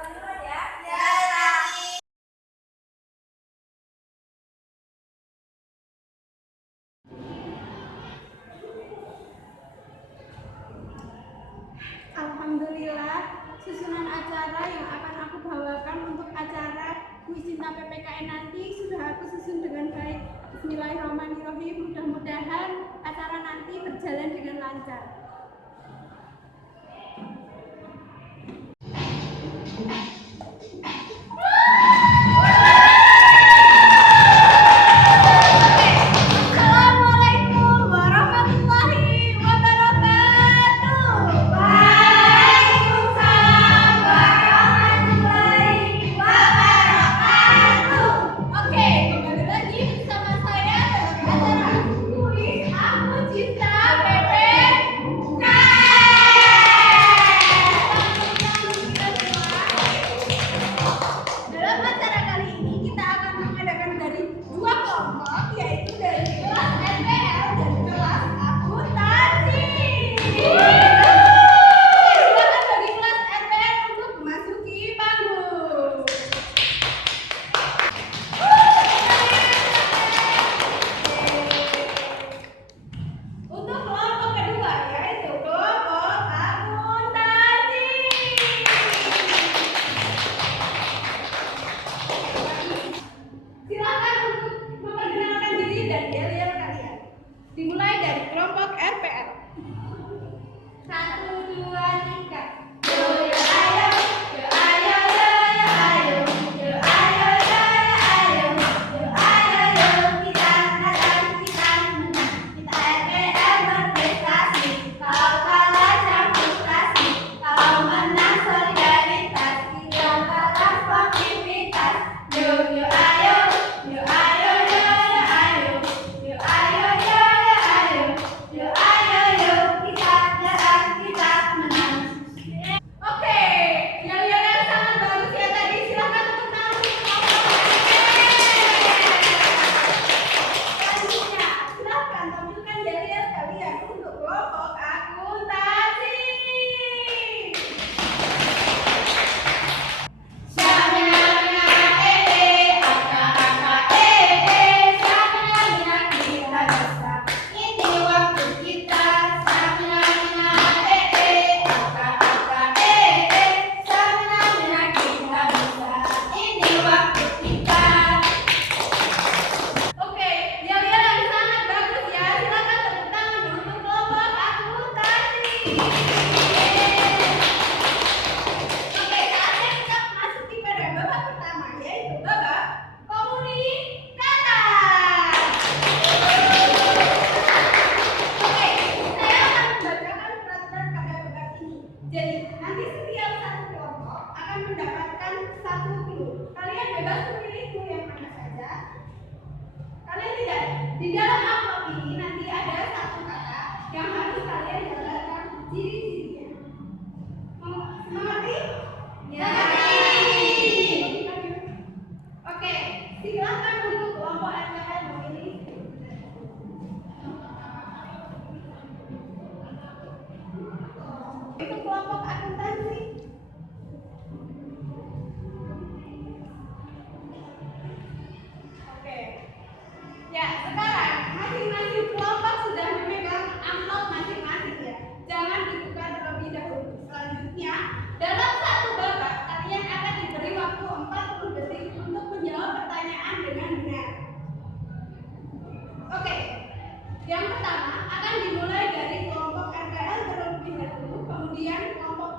Duluan ya. Ya, lagi. Alhamdulillah, susunan acara yang akan aku bawakan untuk acara kuis cinta PPKN nanti sudah aku susun dengan baik. Bismillahirrahmanirrahim. Mudah-mudahan acara nanti berjalan dengan lancar. Assalamualaikum warahmatullahi wabarakatuh. Waalaikumsalam warahmatullahi wabarakatuh. Oke, kembali lagi bersama saya dalam acara kuis Aku Cinta Dalam acara kali ini kita akan mengadakan dari dua kelompok, yaitu dari kelas NPL dan kelas akuntansi. Silakan bagi kelas NPL untuk memasuki panggung. Untuk kelompok kedua, yaitu kelompok akuntansi. Silakan untuk memperkenalkan diri dan yel-yel kalian. Dimulai dari kelompok RPL. 1, 2, 3. Yo yo ayo, yo ayo yo yo ayo, yo ayo yo yo ayo, yo ayo yo kita menang, kita menang. Kita RPL berprestasi, kau kalah jangan frustasi, kau menang solidaritas, kita kalah sportivitas. Yo yo ayo, yo ayo yo yo ayo, yo ayo yo yo ayo, yo ayo yo kita menang, kita menang. Oke, yel-yel yang sangat bagus ya tadi. Silakan tepuk tangan untuk selanjutnya. Silakan tampilkan yel-yel kalian untuk kelompok akuntansi. Ini waktu kita. Ini waktu kita. Oke, yel-yel yang sangat bagus ya. Silakan tepuk tangan untuk kelompok akuntansi. Oke, saatnya kita memasuki pada babak pertama, yaitu babak komunikasi. Oke, saya akan membacakan peraturan pada babak ini. Jadi, nanti setiap satu kelompok akan mendapatkan satu clue. Kalian bebas memilih clue yang mana saja. Kalian tidak, di dalam amplop ini nanti ada satu kata yang harus kalian jabarkan ciri-cirinya. Mengerti? Ya. kelompok akuntansi. Oke. Ya, sekarang masing-masing kelompok sudah memegang amplop masing-masing ya. Jangan dibuka terlebih dahulu. Selanjutnya, dalam satu babak kalian akan diberi waktu 40 detik untuk menjawab pertanyaan dengan benar. Oke. Yang pertama akan dimulai dari kelompok RPL terlebih dahulu, kemudian kelompok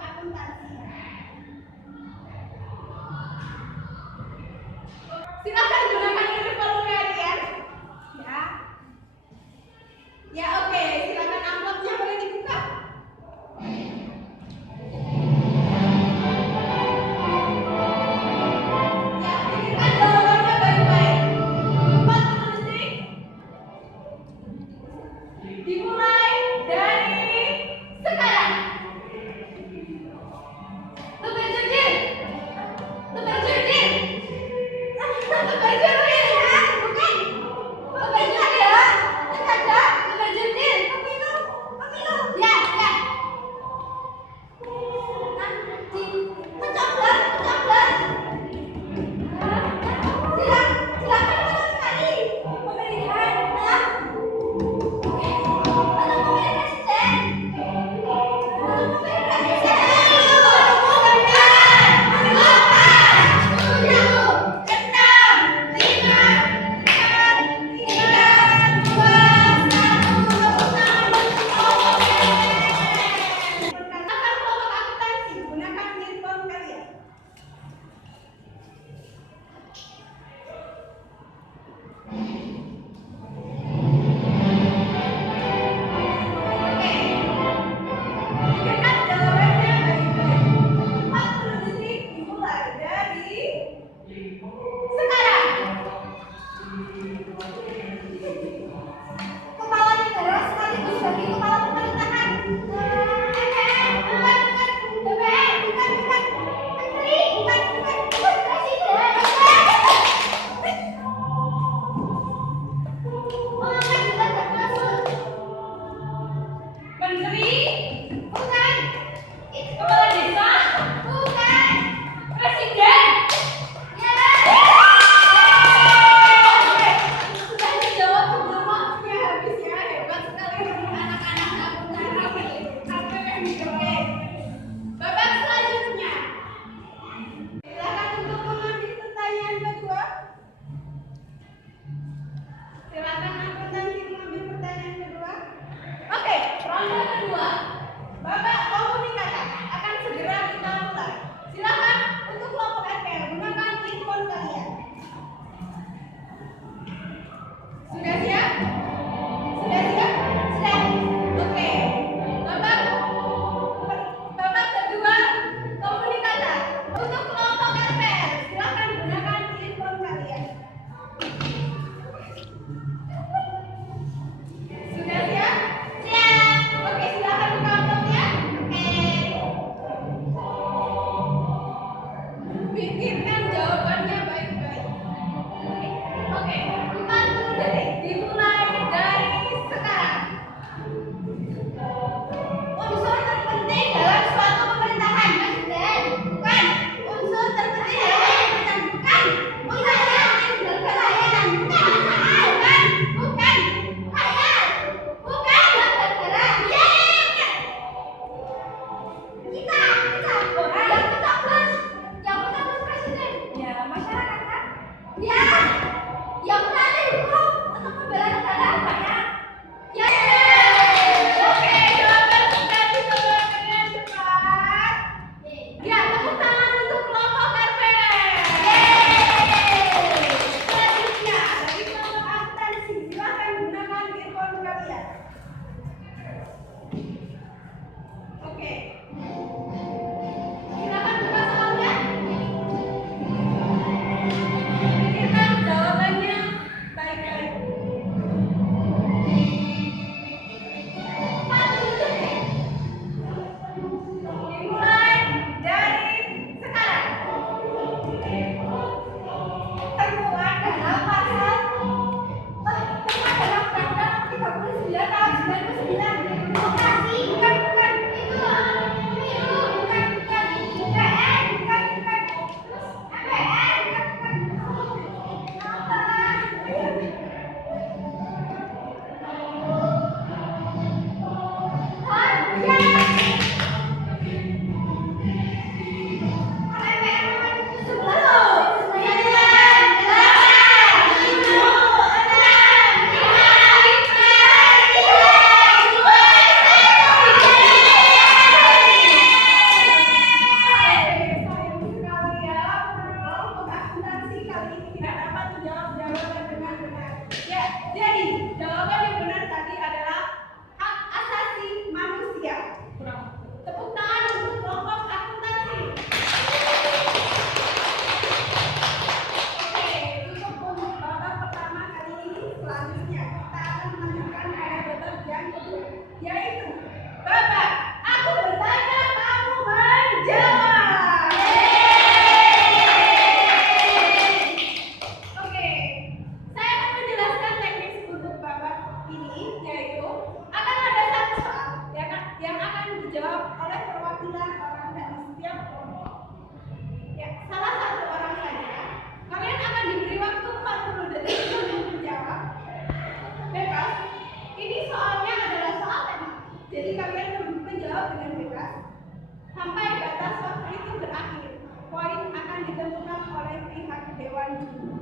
dulu.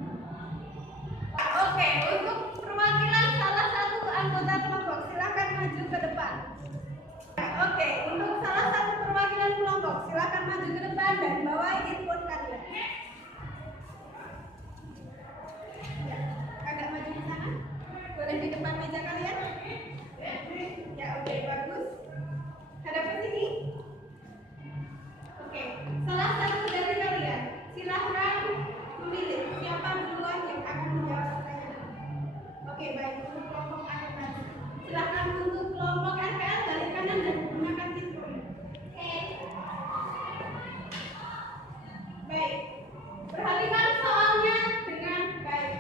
Oke, untuk perwakilan salah satu anggota kelompok silakan maju ke depan. Oke, untuk salah satu perwakilan kelompok silakan maju ke depan dan bawa handphone kalian. Ya, agak maju ke sana. Boleh di depan meja kalian? Ya, oke, bagus. Hadap ke sini. Oke, salah satu dari kalian silahkan memilih siapa duluan yang akan menjawab pertanyaan. Oke, baik, untuk kelompok AKPL. Silahkan untuk kelompok AKPL dari kanan dan menggunakan handphone. Oke. Baik, perhatikan soalnya dengan baik.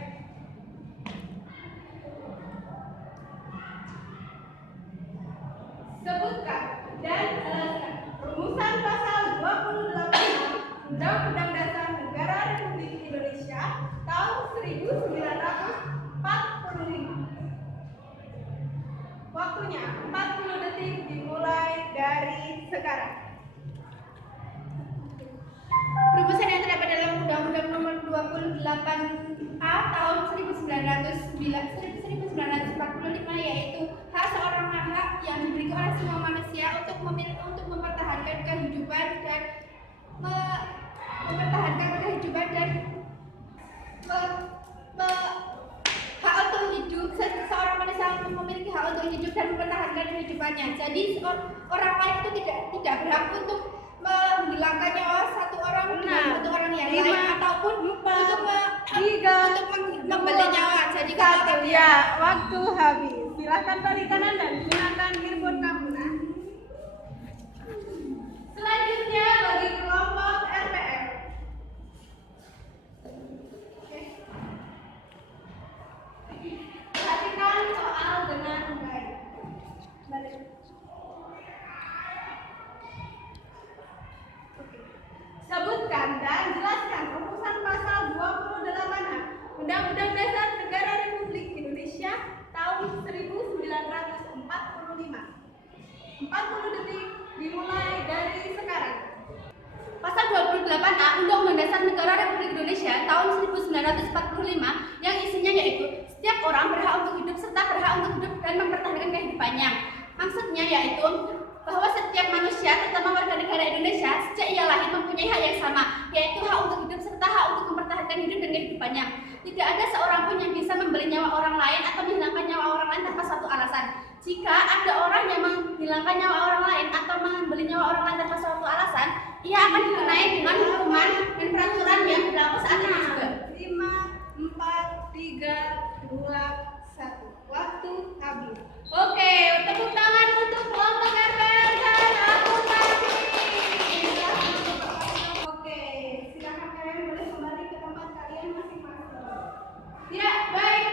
Sebutkan dan jelaskan rumusan pasal 28 Undang-Undang Dasar Negara Republik Indonesia tahun 1945. Waktunya 40 detik dimulai dari sekarang. Rumusan yang terdapat dalam Undang-Undang Nomor 28A tahun 1945 yaitu hak seorang hak yang dimiliki oleh semua manusia untuk mempertahankan kehidupan dan hak untuk hidup. Seorang manusia memiliki hak untuk hidup dan mempertahankan kehidupannya. Jadi orang lain itu tidak berhak untuk menghilangkan nyawa satu orang yang lain ataupun untuk membeli nyawa. Jadi kalau Ya, waktu habis. Silahkan balik kanan dan gunakan earphone kamu. Nah. Selanjutnya bagi kelompok RPM. Oke. Perhatikan soal dengan baik. Balik. Oke. Sebutkan dan jelaskan rumusan pasal 28A Undang-Undang Dasar Negara Republik Indonesia tahun 1945. 40 detik dimulai dari sekarang. Pasal 28A Undang-Undang Dasar Negara Republik Indonesia tahun 1945 yang isinya yaitu setiap orang berhak untuk hidup serta berhak untuk hidup dan mempertahankan kehidupannya. Maksudnya yaitu bahwa setiap manusia, terutama warga negara Indonesia, sejak ia lahir mempunyai hak yang sama, yaitu hak untuk hidup serta hak untuk mempertahankan hidup dan kehidupannya. Tidak ada seorang pun yang bisa membeli nyawa orang lain atau menghilangkan nyawa orang lain tanpa suatu alasan. Jika ada orang yang menghilangkan nyawa orang lain atau membeli nyawa orang lain tanpa suatu alasan, ia akan dikenai dengan hukuman dan peraturan yang berlaku saat ini juga. 5, 4, 3, 2, 1. Waktu habis. Oke, tepuk tangan untuk kelompok RPL dan akuntansi. Oke, silakan kalian boleh kembali ke tempat kalian masing-masing. Ya, baik.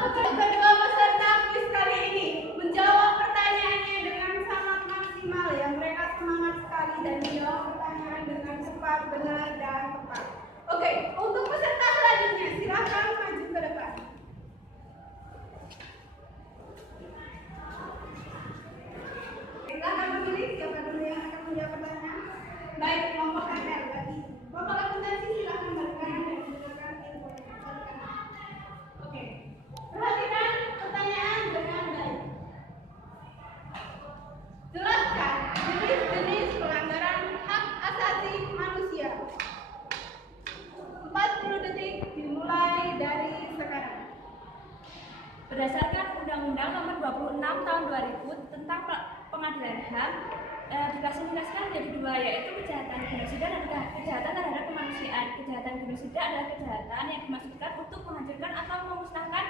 Untuk kedua peserta kuis kali ini menjawab pertanyaannya dengan sangat maksimal ya. Mereka semangat sekali dan menjawab pertanyaan dengan cepat, benar, dan tepat. Oke, untuk peserta selanjutnya silakan maju ke depan. Silakan memilih siapa dulu yang akan menjawab pertanyaan. Baik, kelompok KPL tadi. Kelompok akuntansi silakan balik kanan dan gunakan info balik kanan. Oke, perhatikan pertanyaan dengan baik. Jelaskan jenis-jenis pelanggaran hak asasi manusia. 40 detik dimulai dari sekarang. Berdasarkan Undang-Undang Nomor 26 Tahun 2000 tentang Pengadilan HAM, diklasifikasikan menjadi dua, yaitu kejahatan genosida dan kejahatan terhadap kemanusiaan. Kejahatan genosida adalah kejahatan yang dimaksudkan untuk menghancurkan atau memusnahkan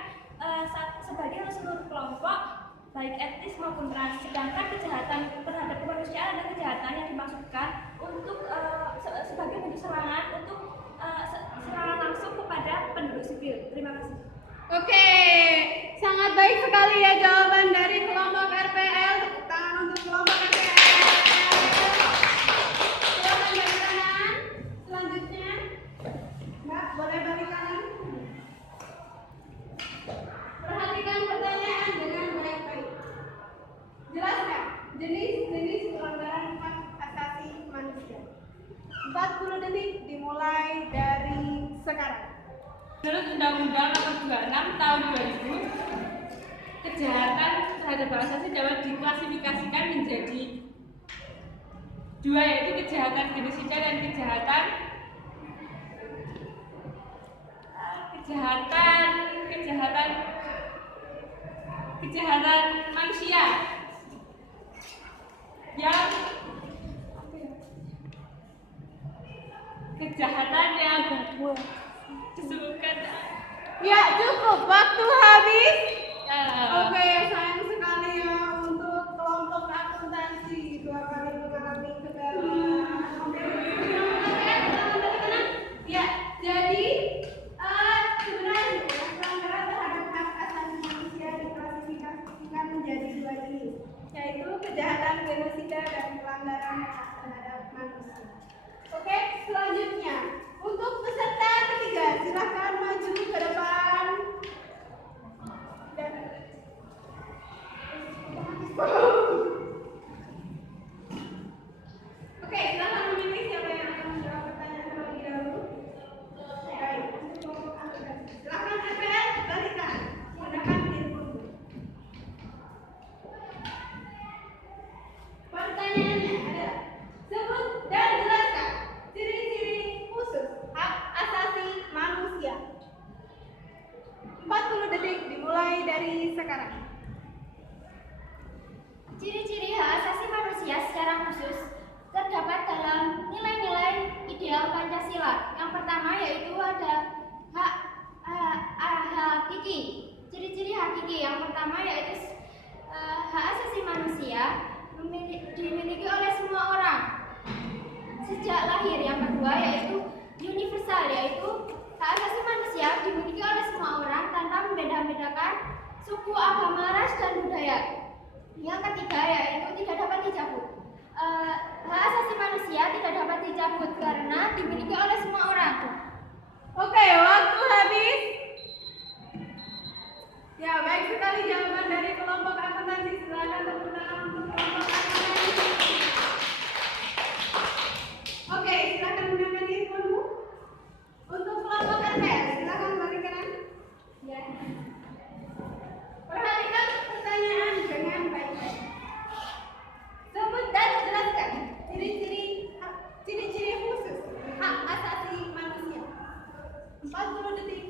sebagian seluruh kelompok, baik etnis maupun ras. Sedangkan kejahatan terhadap kemanusiaan adalah kejahatan yang dimaksudkan untuk sebagai bentuk serangan untuk serangan langsung kepada penduduk sipil. Terima kasih. Oke, sangat baik sekali ya jawaban dari kelompok RPL. Tepuk tangan untuk kelompok RPL. Silakan balik kanan. Selanjutnya, Mbak, boleh balik kanan. Perhatikan pertanyaan dengan baik-baik. Jelaskan jenis-jenis pelanggaran hak asasi manusia. 40 detik dimulai dari sekarang. Menurut Undang-Undang Nomor 26 Tahun 2000, kejahatan terhadap hak asasi dapat diklasifikasikan menjadi dua, yaitu kejahatan genosida dan kejahatan manusia yang kejahatan yang disebutkan. Ya cukup, waktu habis. Ya. Oke, sayang sekali ya untuk kelompok akuntansi 2 kali mengalami kegagalan. Ya, jadi sebenarnya pelanggaran terhadap hak asasi manusia diklasifikasikan menjadi 2 jenis, yaitu kejahatan genosida dan pelanggaran hak terhadap manusia. Oke, selanjutnya untuk peserta ketiga silakan maju ke depan. Oke, silakan memilih siapa yang akan menjawab pertanyaan terlebih dahulu. Baik, untuk kelompok akuntansi. Silakan FPL balikan. Gunakan earphone. Pertanyaannya adalah sebut dan jelaskan ciri-ciri khusus hak asasi manusia. 40 detik dimulai dari sekarang. Ciri-ciri hak asasi manusia secara khusus terdapat dalam nilai-nilai ideal Pancasila. Yang pertama yaitu ada hak hakiki. Ciri-ciri hakiki yang pertama yaitu hak asasi manusia dimiliki oleh semua orang sejak lahir. Yang kedua yaitu universal, yaitu hak asasi manusia dimiliki oleh semua orang tanpa membeda-bedakan suku, agama, ras, dan budaya. Yang ketiga yaitu tidak dapat dicabut. Hak asasi manusia tidak dapat dicabut karena dimiliki oleh semua orang. Oke, waktu habis. Ya, baik sekali jawaban dari kelompok akuntansi. Silakan tepuk tangan untuk kelompok akuntansi. Oke, silakan gunakan earphone-mu. Untuk kelompok RPL, silakan balik kanan. Ya. Perhatikan pertanyaan dengan baik-baik. Sebut dan jelaskan ciri-ciri khusus hak asasi manusia. 40 detik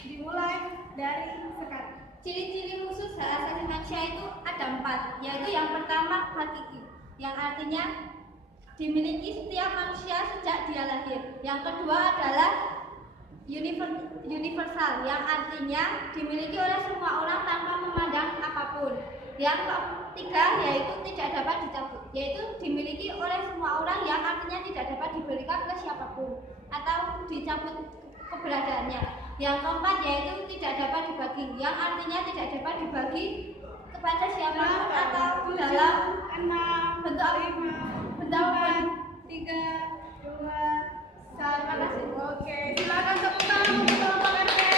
dimulai dari sekarang. Ciri-ciri khusus hak asasi manusia itu ada 4, yaitu yang pertama hakiki, yang artinya dimiliki setiap manusia sejak dia lahir. Yang kedua adalah universal, yang artinya dimiliki oleh semua orang tanpa memandang apapun. Yang ketiga yaitu tidak dapat dicabut, yaitu dimiliki oleh semua orang, yang artinya tidak dapat diberikan ke siapapun atau dicabut keberadaannya. Yang keempat yaitu tidak dapat dibagi, yang artinya tidak dapat dibagi kepada siapapun atau dalam bentuk 3, 2, 1. Oke, silakan tepuk tangan untuk kelompok RPL.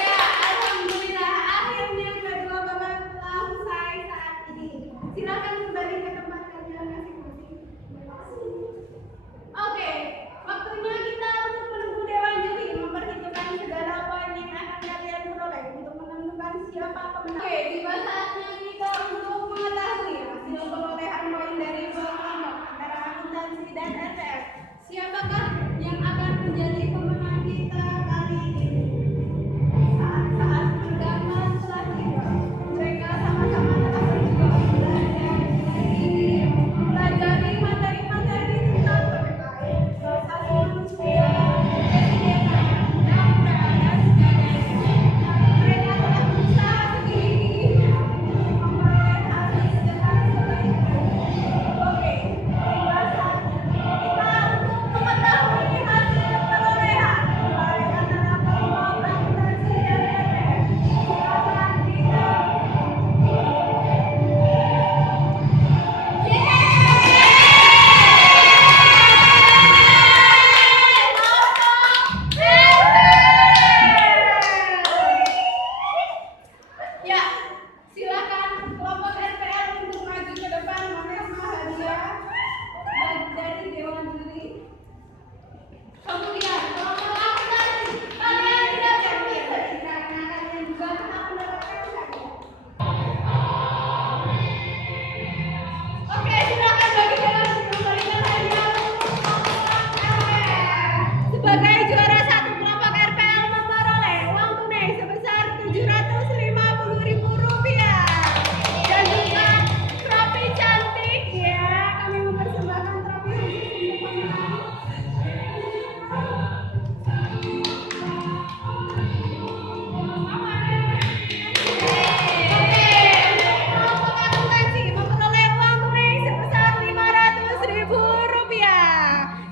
Ya, alhamdulillah akhirnya kedua babak telah usai saat ini. Silakan kembali ke tempat kalian masing-masing. Oke, waktunya kita untuk menunggu dewan juri memperhitungkan segala poin yang akan kalian peroleh untuk menentukan siapa pemenang. Oke, tiba saatnya kita untuk mengetahui hasil perolehan poin dari dua kelompok antara akuntansi dan RTF. Siapakah yang akan menjadi pemenang?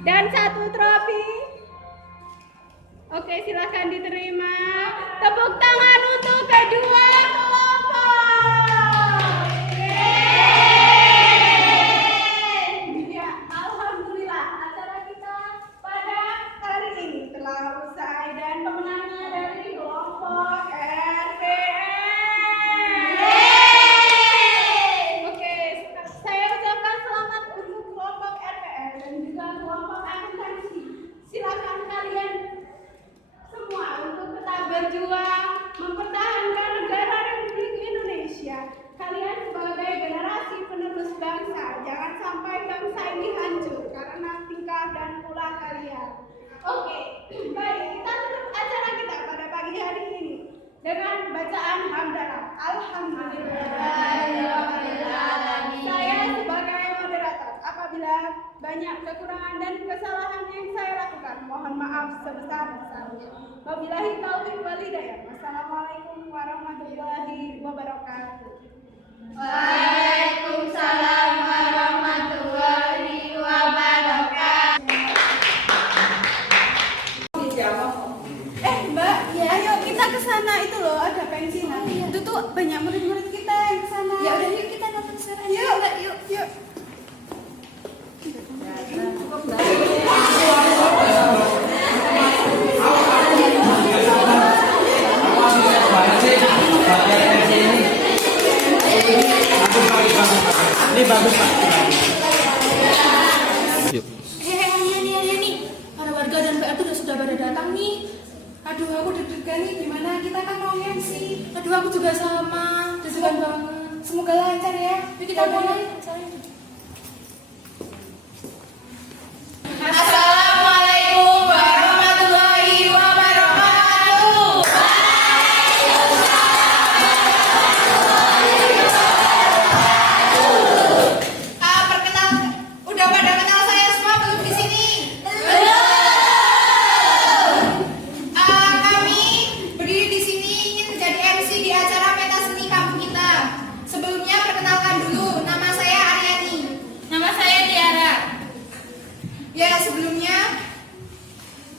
dan 1 trofi. Oke, silahkan diterima. Tepuk tangan untuk kedua kelompok. Ya, alhamdulillah acara kita pada hari ini telah usai dan pemenangnya dari kelompok RPN. Oke, saya ucapkan selamat untuk kelompok RPN dan juga kelompok akuntansi. Silakan kalian semua untuk tetap berjuang mempertahankan negara Republik Indonesia. Kalian sebagai generasi penerus bangsa, jangan sampai bangsa ini hancur karena tingkah dan pola kalian. Oke, baik, kita tutup acara kita pada pagi hari ini dengan bacaan hamdalah. Alhamdulillah. Saya sebagai moderator, apabila banyak kekurangan dan kesalahan yang saya lakukan, mohon maaf sebesar-besarnya. Wabillahi taufiq wal hidayah. Wassalamualaikum warahmatullahi wabarakatuh. Waalaikumsalam warahmatullahi wabarakatuh. Mbak, ya. Ayo kita ke sana, itu loh ada pensiunan. Itu tuh banyak murid-murid kita yang ke sana. Ya udah yuk kita nonton sekarang. Yuk, Mbak, yuk. Ini bagus Pak. Nih. Para warga dan Mbak itu sudah pada datang nih. Aduh, aku deg-degan nih, gimana kita kan mau MC. Aduh, aku juga sama, deg-degan banget. Semoga lancar ya. Yuk kita mulai. Assalamualaikum warahmatullahi wabarakatuh. Udah pada kenal saya semua belum di sini? Kami berdiri di sini ingin menjadi MC di acara pentas seni kampung kita. Sebelumnya perkenalkan dulu, nama saya Aryani. Nama saya Tiara. Ya, sebelumnya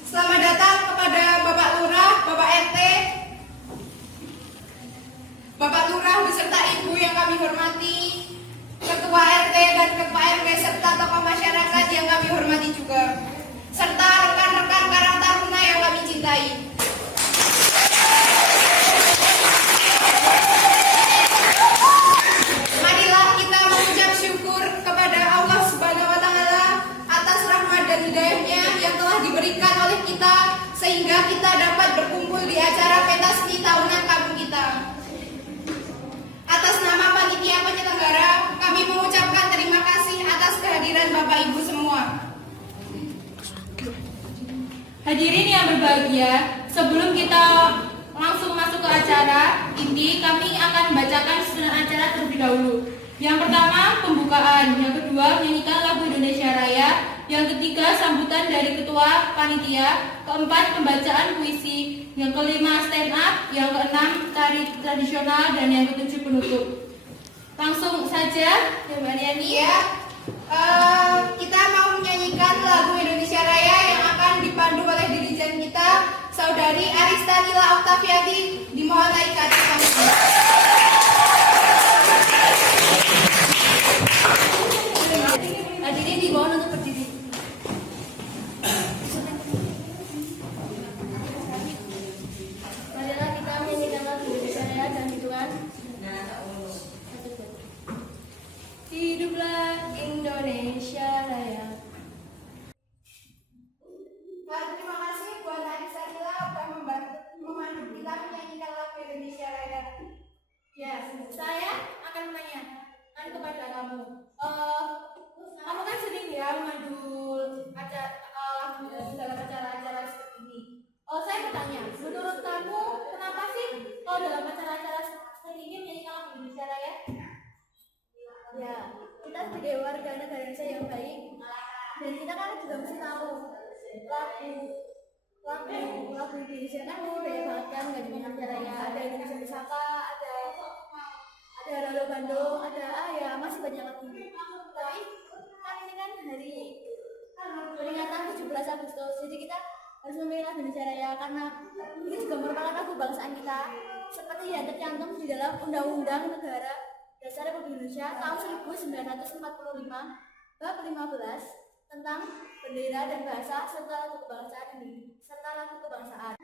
selamat datang kepada Bapak Lurah, Bapak RT, Bapak Lurah beserta Ibu yang kami hormati, Ketua RT dan Ketua RW serta tokoh masyarakat yang kami hormati juga, serta rekan-rekan Karang Taruna yang kami cintai. Marilah kita mengucap syukur kepada Allah Subhanahu wa Ta'ala atas rahmat dan hidayahnya yang telah diberikan oleh kita sehingga kita dapat berkumpul di acara pentas seni tahunan kampung kita. Atas nama panitia penyelenggara, kami mengucapkan terima kasih atas kehadiran Bapak Ibu semua. Hadirin yang berbahagia, sebelum kita langsung masuk ke acara inti, kami akan membacakan susunan acara terlebih dahulu. Yang pertama, pembukaan. Yang kedua, menyanyikan lagu Indonesia Raya. Yang ketiga, sambutan dari ketua panitia. Keempat, pembacaan puisi. Yang kelima, stand up. Yang keenam, tari tradisional. Dan yang ketujuh, penutup. Langsung saja, ya Mbak Yani. Iya, kita mau menyanyikan lagu Indonesia Raya yang akan dipandu oleh dirijen kita, Saudari Arista Nila Oktaviati. Dimohon naik ke atas panggung. Hadirin dimohon untuk berdiri. Marilah kita menyanyikan lagu Indonesia Raya dan hitungan. Hiduplah Indonesia Raya. Terima kasih buat Arista Nila sudah memandu kita menyanyikan lagu Indonesia Raya. Ya, saya akan menanyakan kepada kamu. Kamu kan sering ya memandu lagu dalam acara-acara seperti ini. Saya bertanya, menurut kamu kenapa sih kalau dalam acara-acara seperti ini menyanyikan lagu Indonesia Raya? Ya, kita sebagai warga negara Indonesia yang baik, dan kita kan juga mesti tahu lagu Indonesia kan budaya banget kan, nggak cuma Indonesia Raya, ada Indonesia Wisata, ada Rado Bandung, ada masih banyak lagi. Tapi kan ini kan hari peringatan 17 Agustus. Jadi kita harus memilih lagu Indonesia Raya karena ini juga merupakan lagu bangsaan kita seperti yang tercantum di dalam Undang-Undang Negara Dasar Republik Indonesia tahun 1945 bab 15 tentang bendera dan bahasa serta lagu kebangsaan ini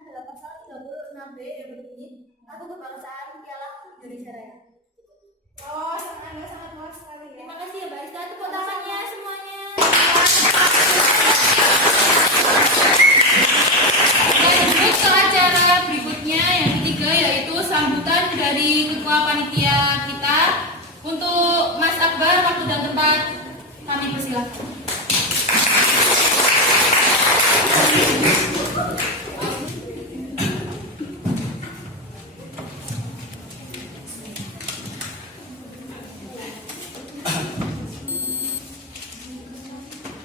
dalam pasal 36B yang berbunyi lagu kebangsaan ialah Indonesia Raya. Oh, Anda sangat luas sekali ya. Terima kasih ya Mbak Ista, tepuk tangannya semuanya. Lanjut ke acara berikutnya yang ketiga yaitu sambutan dari ketua panitia kita. Untuk Mas Akbar, waktu dan tempat kami persilahkan.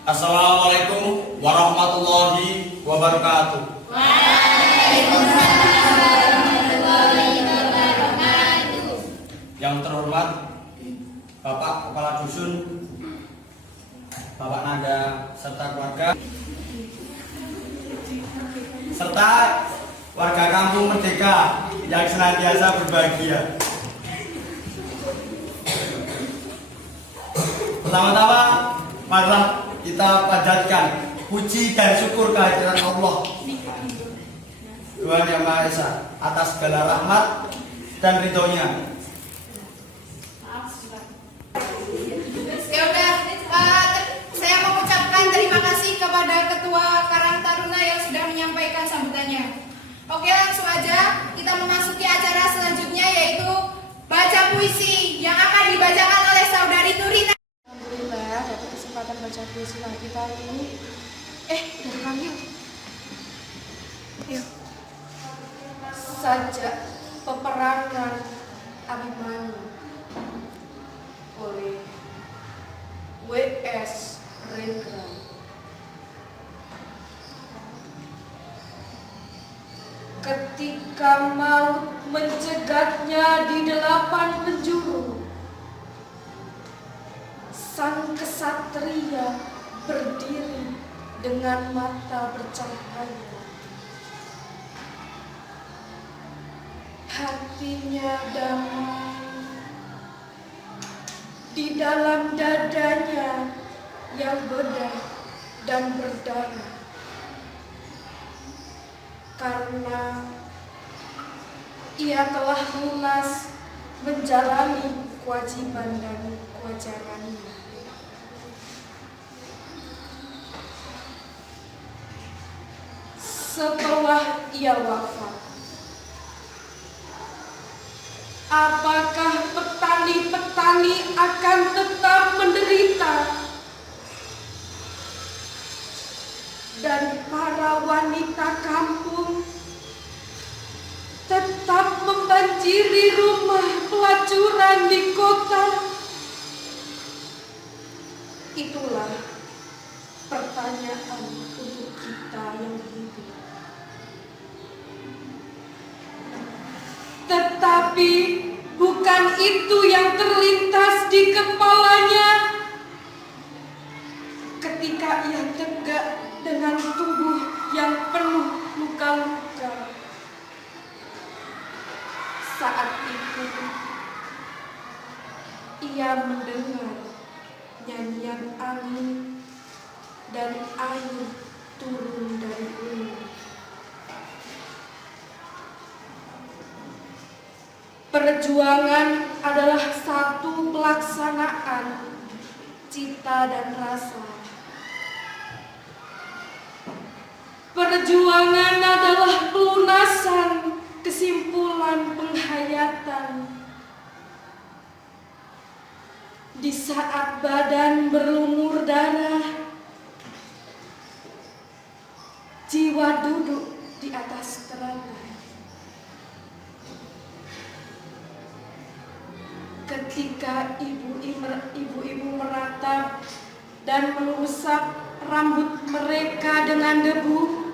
Assalamualaikum warahmatullahi wabarakatuh. Yang terhormat Bapak Kepala Dusun, Bapak Nada serta keluarga, serta warga Kampung Merdeka yang senantiasa berbahagia. Pertama-tama, marilah kita panjatkan puji dan syukur kehadiran Allah Tuhan Yang Maha Esa atas segala rahmat dan ridhonya. Ya udah, saya mengucapkan terima kasih kepada Ketua Karang Taruna yang sudah menyampaikan sambutannya. Oke, langsung aja kita memasuki acara selanjutnya yaitu baca puisi yang akan dibacakan oleh Saudari Turina. Alhamdulillah dapat kesempatan baca puisi lagi kali ini. Udah panggil. Yuk. Sajak peperangan Abimanyu oleh W.S. Rendra. Ketika maut mencegatnya di 8 penjuru, sang kesatria berdiri dengan mata bercahaya. Hatinya damai, di dalam dadanya yang bedah dan berdarah. Karena ia telah lunas menjalani kewajiban dan kewajarannya. Setelah ia wafat, apakah petani-petani akan tetap menderita? Dan para wanita kampung tetap membanjiri rumah pelacuran di kota? Itulah pertanyaan untuk kita yang hidup. Tetapi bukan itu yang terlintas di kepalanya ketika ia tegak dengan tubuh yang penuh luka-luka. Saat itu ia mendengar nyanyian angin dan air turun dari gunung. Perjuangan adalah satu pelaksanaan cita dan rasa. Perjuangan adalah pelunasan kesimpulan penghayatan. Di saat badan berlumur darah, jiwa duduk di atas teratai. Ketika ibu-ibu meratap dan mengusap rambut mereka dengan debu,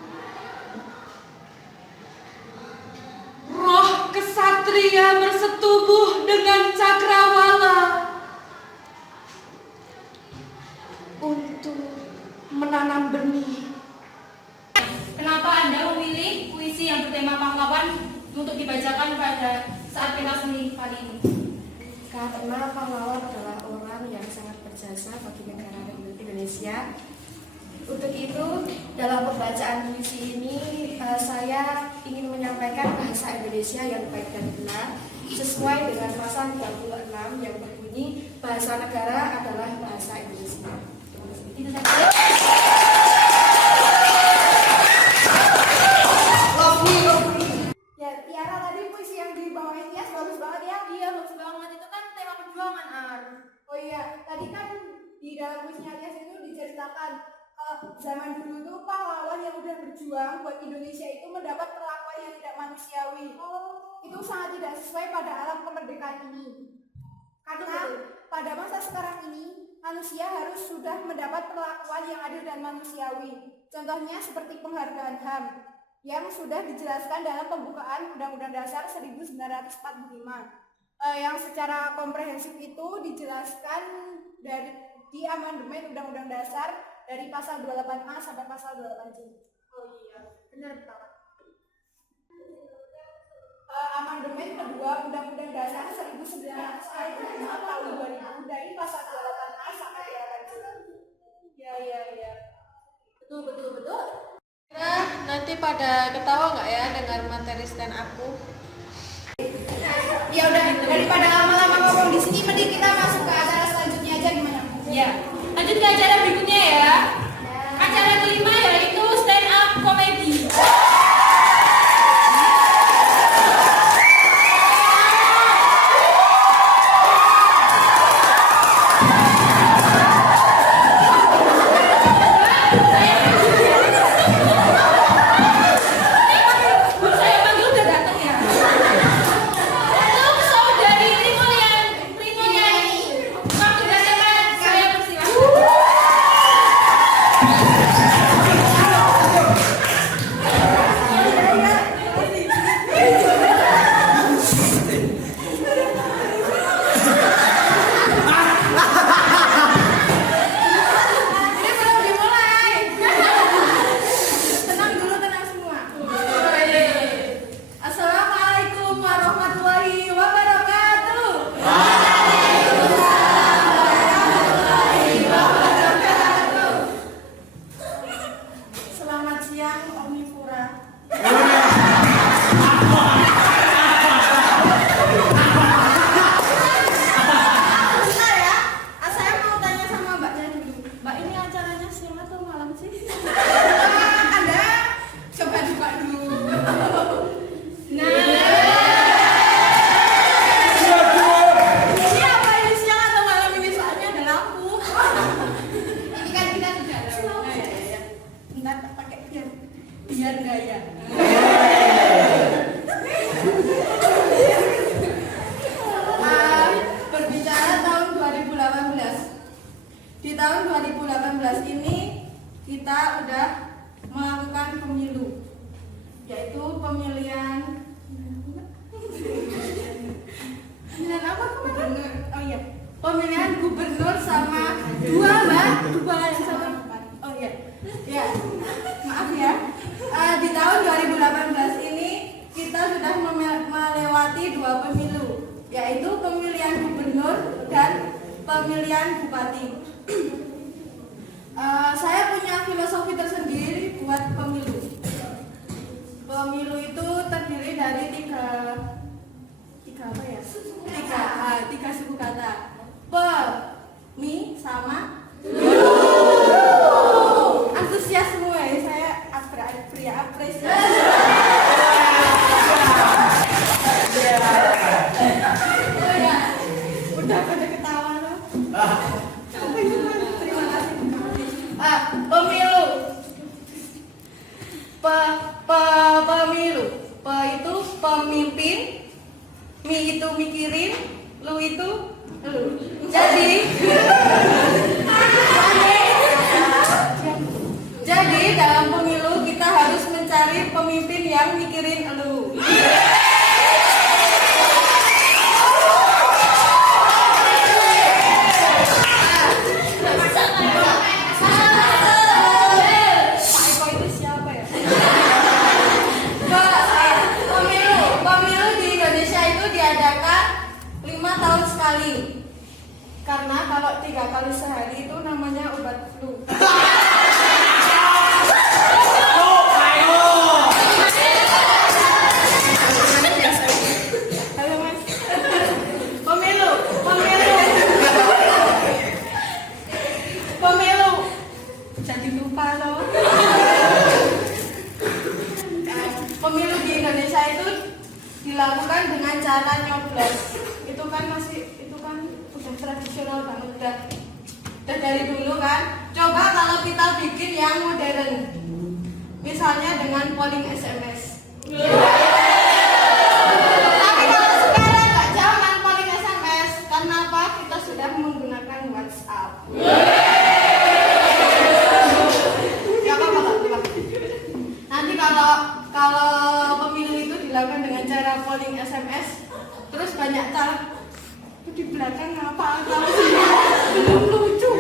roh kesatria bersetubuh dengan cakrawala untuk menanam benih kita sendiri kali ini? Karena pahlawan adalah orang yang sangat berjasa bagi negara Indonesia. Untuk itu, dalam pembacaan puisi ini, saya ingin menyampaikan bahasa Indonesia yang baik dan benar, sesuai dengan pasal 26 yang berbunyi, bahasa negara adalah bahasa Indonesia. Itu saja. Ya, Tiara tadi puisi yang dibawain Tias bagus banget ya. Iya, bagus banget. Itu kan tema perjuangan, Ar. Oh iya, tadi kan di dalam puisinya Tias itu diceritakan zaman dulu tuh pahlawan yang udah berjuang buat Indonesia itu mendapat perlakuan yang tidak manusiawi. Itu sangat tidak sesuai pada alam kemerdekaan ini. Karena pada masa sekarang ini manusia harus sudah mendapat perlakuan yang adil dan manusiawi. Contohnya seperti penghargaan HAM yang sudah dijelaskan dalam pembukaan Undang-Undang Dasar 1945. Yang secara komprehensif itu dijelaskan di amandemen Undang-Undang Dasar dari pasal 28A sampai pasal 28C. Oh iya, benar banget. Amandemen kedua Undang-Undang Dasar 1945 tahun 2000 dari pasal 28A sampai 28C. Ya. Betul. Nah, nanti pada ketawa nggak ya dengar materi stand aku? Ya udah, daripada lama-lama ngomong di sini, mending kita masuk ke acara selanjutnya aja gimana? Ya, lanjut ke acara berikutnya ya. Acara kelima yaitu stand up comedy. Saya panggil udah datang ya. Untuk saudari Trimulyani, waktu datangan saya persilahkan. Ini belum dimulai. Tenang dulu, tenang semua. Assalamualaikum warahmatullahi wabarakatuh. Selamat siang, Omnivora. Bentar ya, saya mau tanya sama Mbaknya dulu. Mbak, ini acaranya siang atau malam sih? Anda coba buka dulu. Nah, ini apa ini siang atau malam ini? Soalnya ada lampu. Ini kan kita sudah ada. Ya. Bentar, tak pakai biar gaya. Berbicara tahun 2018. Di tahun 2018 ini kita udah melakukan pemilu, yaitu pemilihan apa gubernur. Oh iya, pemilihan gubernur sama dua yang satu. Oh iya, ya maaf ya. Di tahun 2018 ini kita sudah melewati dua pemilu, yaitu pemilihan gubernur dan pemilihan bupati. Saya punya filosofi tersendiri buat pemilu. Pemilu itu terdiri dari tiga apa ya? Tiga suku kata. Mi sama lu. Antusias semua ya, saya apresiasi. Udah pada ketawa loh. Terima kasih. Pemilu. Pemilu. Itu pemimpin, mi itu mikirin, lu itu lu. Jadi dalam pemilu kita harus mencari pemimpin yang mikirin lu. Pak Eko itu siapa ya? Pemilu di Indonesia itu diadakan lupa loh. Pemilu di Indonesia itu dilakukan dengan cara nyoblos. Itu kan udah tradisional banget, udah dari dulu kan. Coba kalau kita bikin yang modern, misalnya dengan polling SMS. Tapi kalau sekarang nggak zaman polling SMS, karena apa? Kita sudah menggunakan WhatsApp. Ya apa? Nanti kalau pemilu itu dilakukan dengan cara polling SMS, terus banyak cara di belakang apa kalau belum lucu.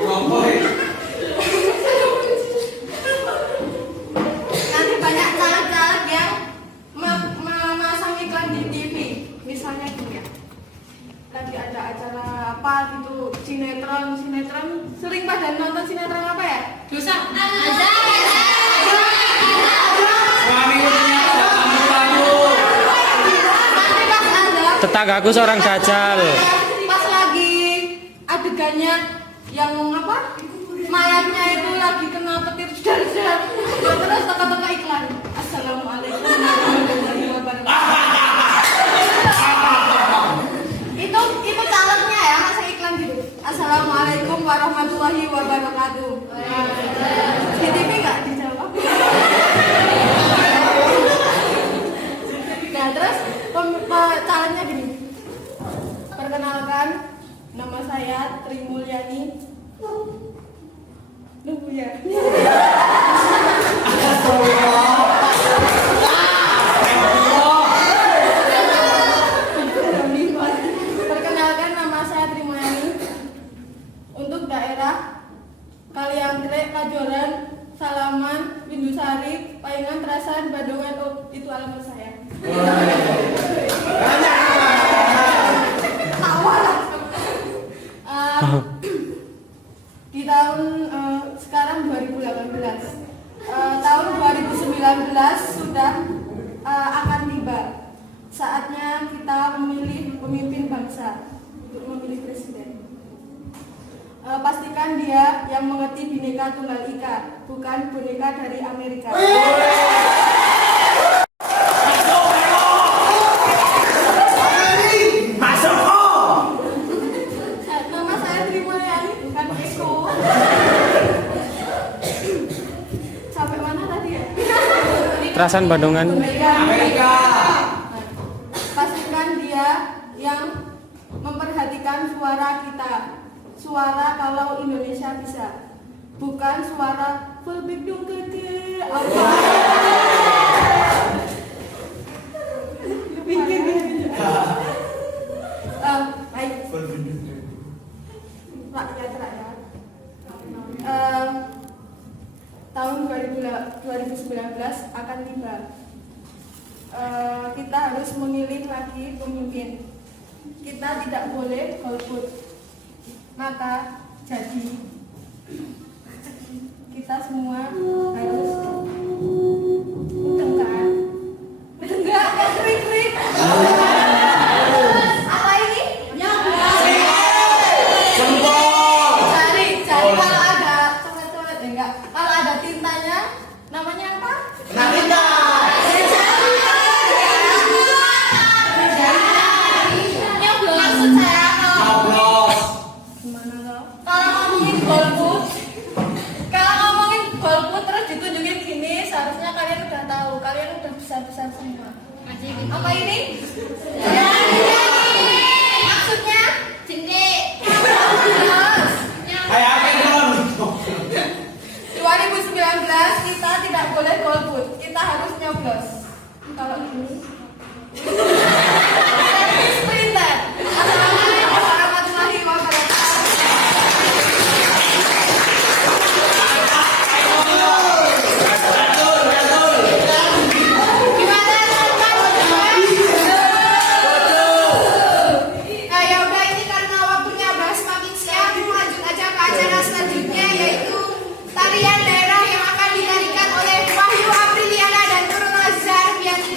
Nanti banyak caleg-caleg yang memasang iklan di TV, misalnya gini ya, lagi ada acara apa gitu, sinetron, sering pada nonton sinetron apa ya? Dosa. Tetanggaku seorang dajjal. Pas lagi adegannya yang apa? Mayatnya itu lagi kena petir dar. Terus teka-teka iklan. Assalamualaikum warahmatullahi wabarakatuh. Itu calegnya ya, masa iklan gitu. Assalamualaikum warahmatullahi wabarakatuh. Di TV nggak dijawab. Nah terus calegnya gini. Perkenalkan, nama saya Tri Mulyani. Nunggu ya. Perkenalkan, nama saya Tri Mulyani. Untuk daerah Kaliangkrek, Kajoran, Salaman, Windusari, Paingan, Trasan, Badungan, itu alamat saya. Di tahun sekarang 2018, tahun 2019 sudah akan tiba. Saatnya kita memilih pemimpin bangsa, untuk memilih presiden. Pastikan dia yang mengerti Bhinneka Tunggal Ika, bukan boneka dari Amerika. Nama saya Tri Mulyani, bukan Eko. Sampai mana tadi ya? Trasan Bandungan. Amerika. Pastikan dia yang memperhatikan suara kita. Suara kalau Indonesia bisa, bukan suara full bidung gede. Baik. Rakyat. Tahun 2019 akan tiba. Kita harus memilih lagi pemimpin. Kita tidak boleh golput. Maka jadi kita semua harus enggak krik. Apa ini? Cari kalau ada coret-coret enggak. Kalau ada tintanya namanya apa? Tinta. Maksud saya kalau ngomongin golput terus ditunjukin gini, seharusnya kalian udah tahu, kalian udah besar semua. Apa ini? Maksudnya jengke. 2019 kita tidak boleh golput, kita harus nyoblos. Kalau ini sprinter. Assalamualaikum warahmatullahi wabarakatuh. Tarian daerah yang akan ditarikan oleh Wahyu Apriliana dan Nurul Azhar Biantri.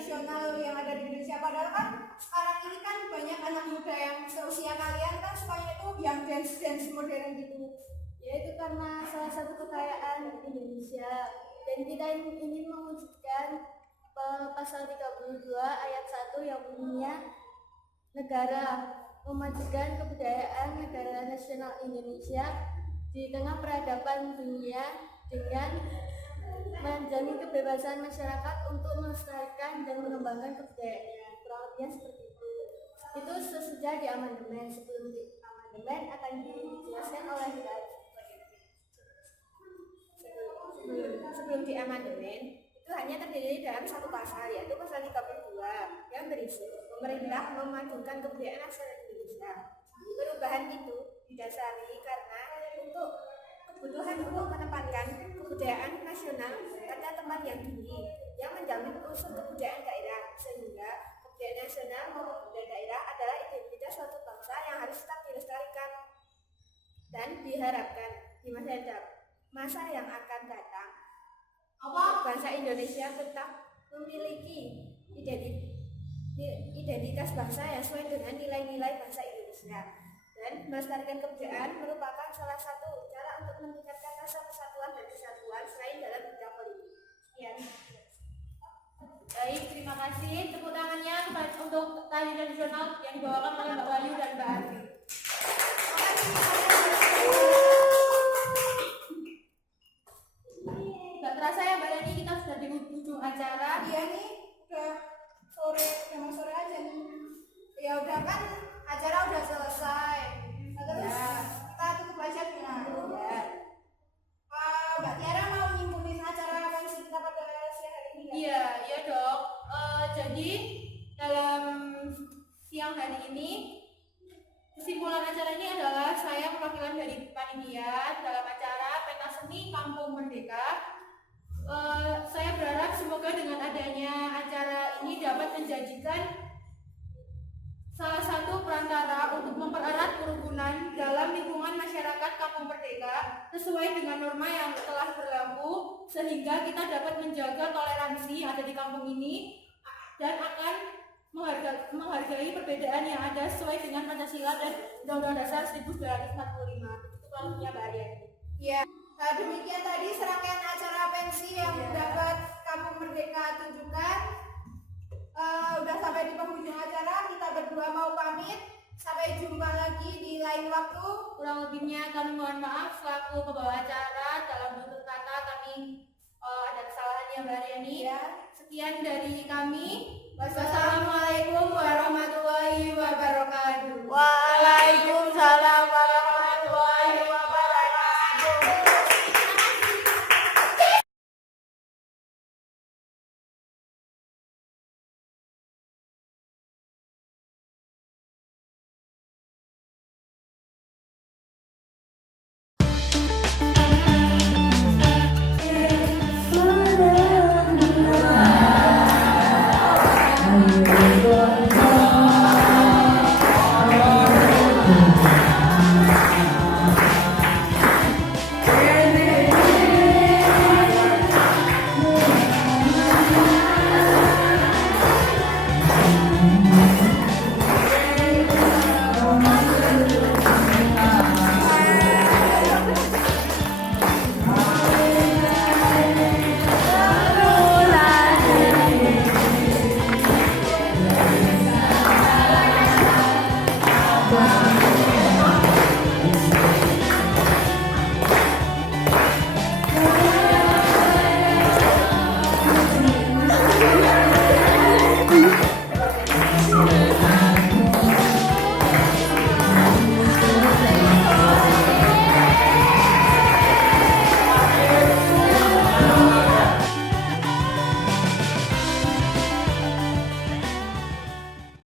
tradisional yang ada di Indonesia. Padahal kan sekarang ini kan banyak anak muda yang seusia kalian kan sukanya itu yang dance modern gitu. Ya itu karena salah satu kekayaan Indonesia dan kita ingin mewujudkan pasal 32 ayat 1 yang bunyinya negara memajukan kebudayaan negara nasional Indonesia di tengah peradaban dunia dengan menjamin kebebasan masyarakat untuk melestarikan dan mengembangkan kebudayaannya. Kurang lebihnya seperti itu. Itu sesudah di amandemen. Sebelum di amandemen akan dijelaskan oleh Dad. Sebelum di amandemen itu hanya terdiri dalam satu pasal, yaitu pasal 32 yang berisi pemerintah memajukan kebudayaan nasional Indonesia. Perubahan itu didasari karena untuk kebutuhan untuk menempatkan kebudayaan nasional pada tempat yang tinggi yang menjamin unsur kebudayaan daerah, sehingga kebudayaan nasional maupun kebudayaan daerah adalah identitas suatu bangsa yang harus tetap dilestarikan dan diharapkan di masa yang akan datang bangsa Indonesia tetap memiliki identitas bangsa yang sesuai dengan nilai-nilai bangsa Indonesia. Indonesia. Dan melestarikan kebudayaan merupakan salah satu cara untuk meningkatkan rasa persatuan dan kesatuan selain dalam bidang politik. Sekian. Baik, terima kasih. Tepuk tangannya untuk tari tradisional yang dibawakan oleh Mbak Wahyu dan Mbak Arfi. Gak terasa ya Mbak Yani, kita sudah di ujung acara. Iya nih, udah sore, memang sore aja nih. Ya udah kan, acara udah selesai. Nah, terus kita tutup aja dengan ya. Mbak Tiara mau nyimpulin acara pensi kita pada siang hari ini? Iya, iya dong. Jadi dalam siang hari ini kesimpulan acara ini adalah saya perwakilan dari panitia dalam acara Pentas Seni Kampung Merdeka. Saya berharap semoga dengan adanya acara ini dapat menjadikan salah satu perantara untuk mempererat kerukunan dalam lingkungan masyarakat Kampung Merdeka sesuai dengan norma yang telah berlaku, sehingga kita dapat menjaga toleransi yang ada di kampung ini dan akan menghargai perbedaan yang ada sesuai dengan Pancasila dan Undang-Undang Dasar 1945. Itu klausulnya Mbak Aryani. Ya, demikian tadi serangkaian acara pensi yang dapat Kampung Merdeka tunjukkan. Udah sampai di penghujung acara, kita berdua mau pamit. Sampai jumpa lagi di lain waktu. Kurang lebihnya kami mohon maaf selaku pembawa acara, dalam bentuk kata kami ada kesalahannya Mbak Aryani. Ya. Sekian dari kami. Wassalamualaikum warahmatullahi wabarakatuh.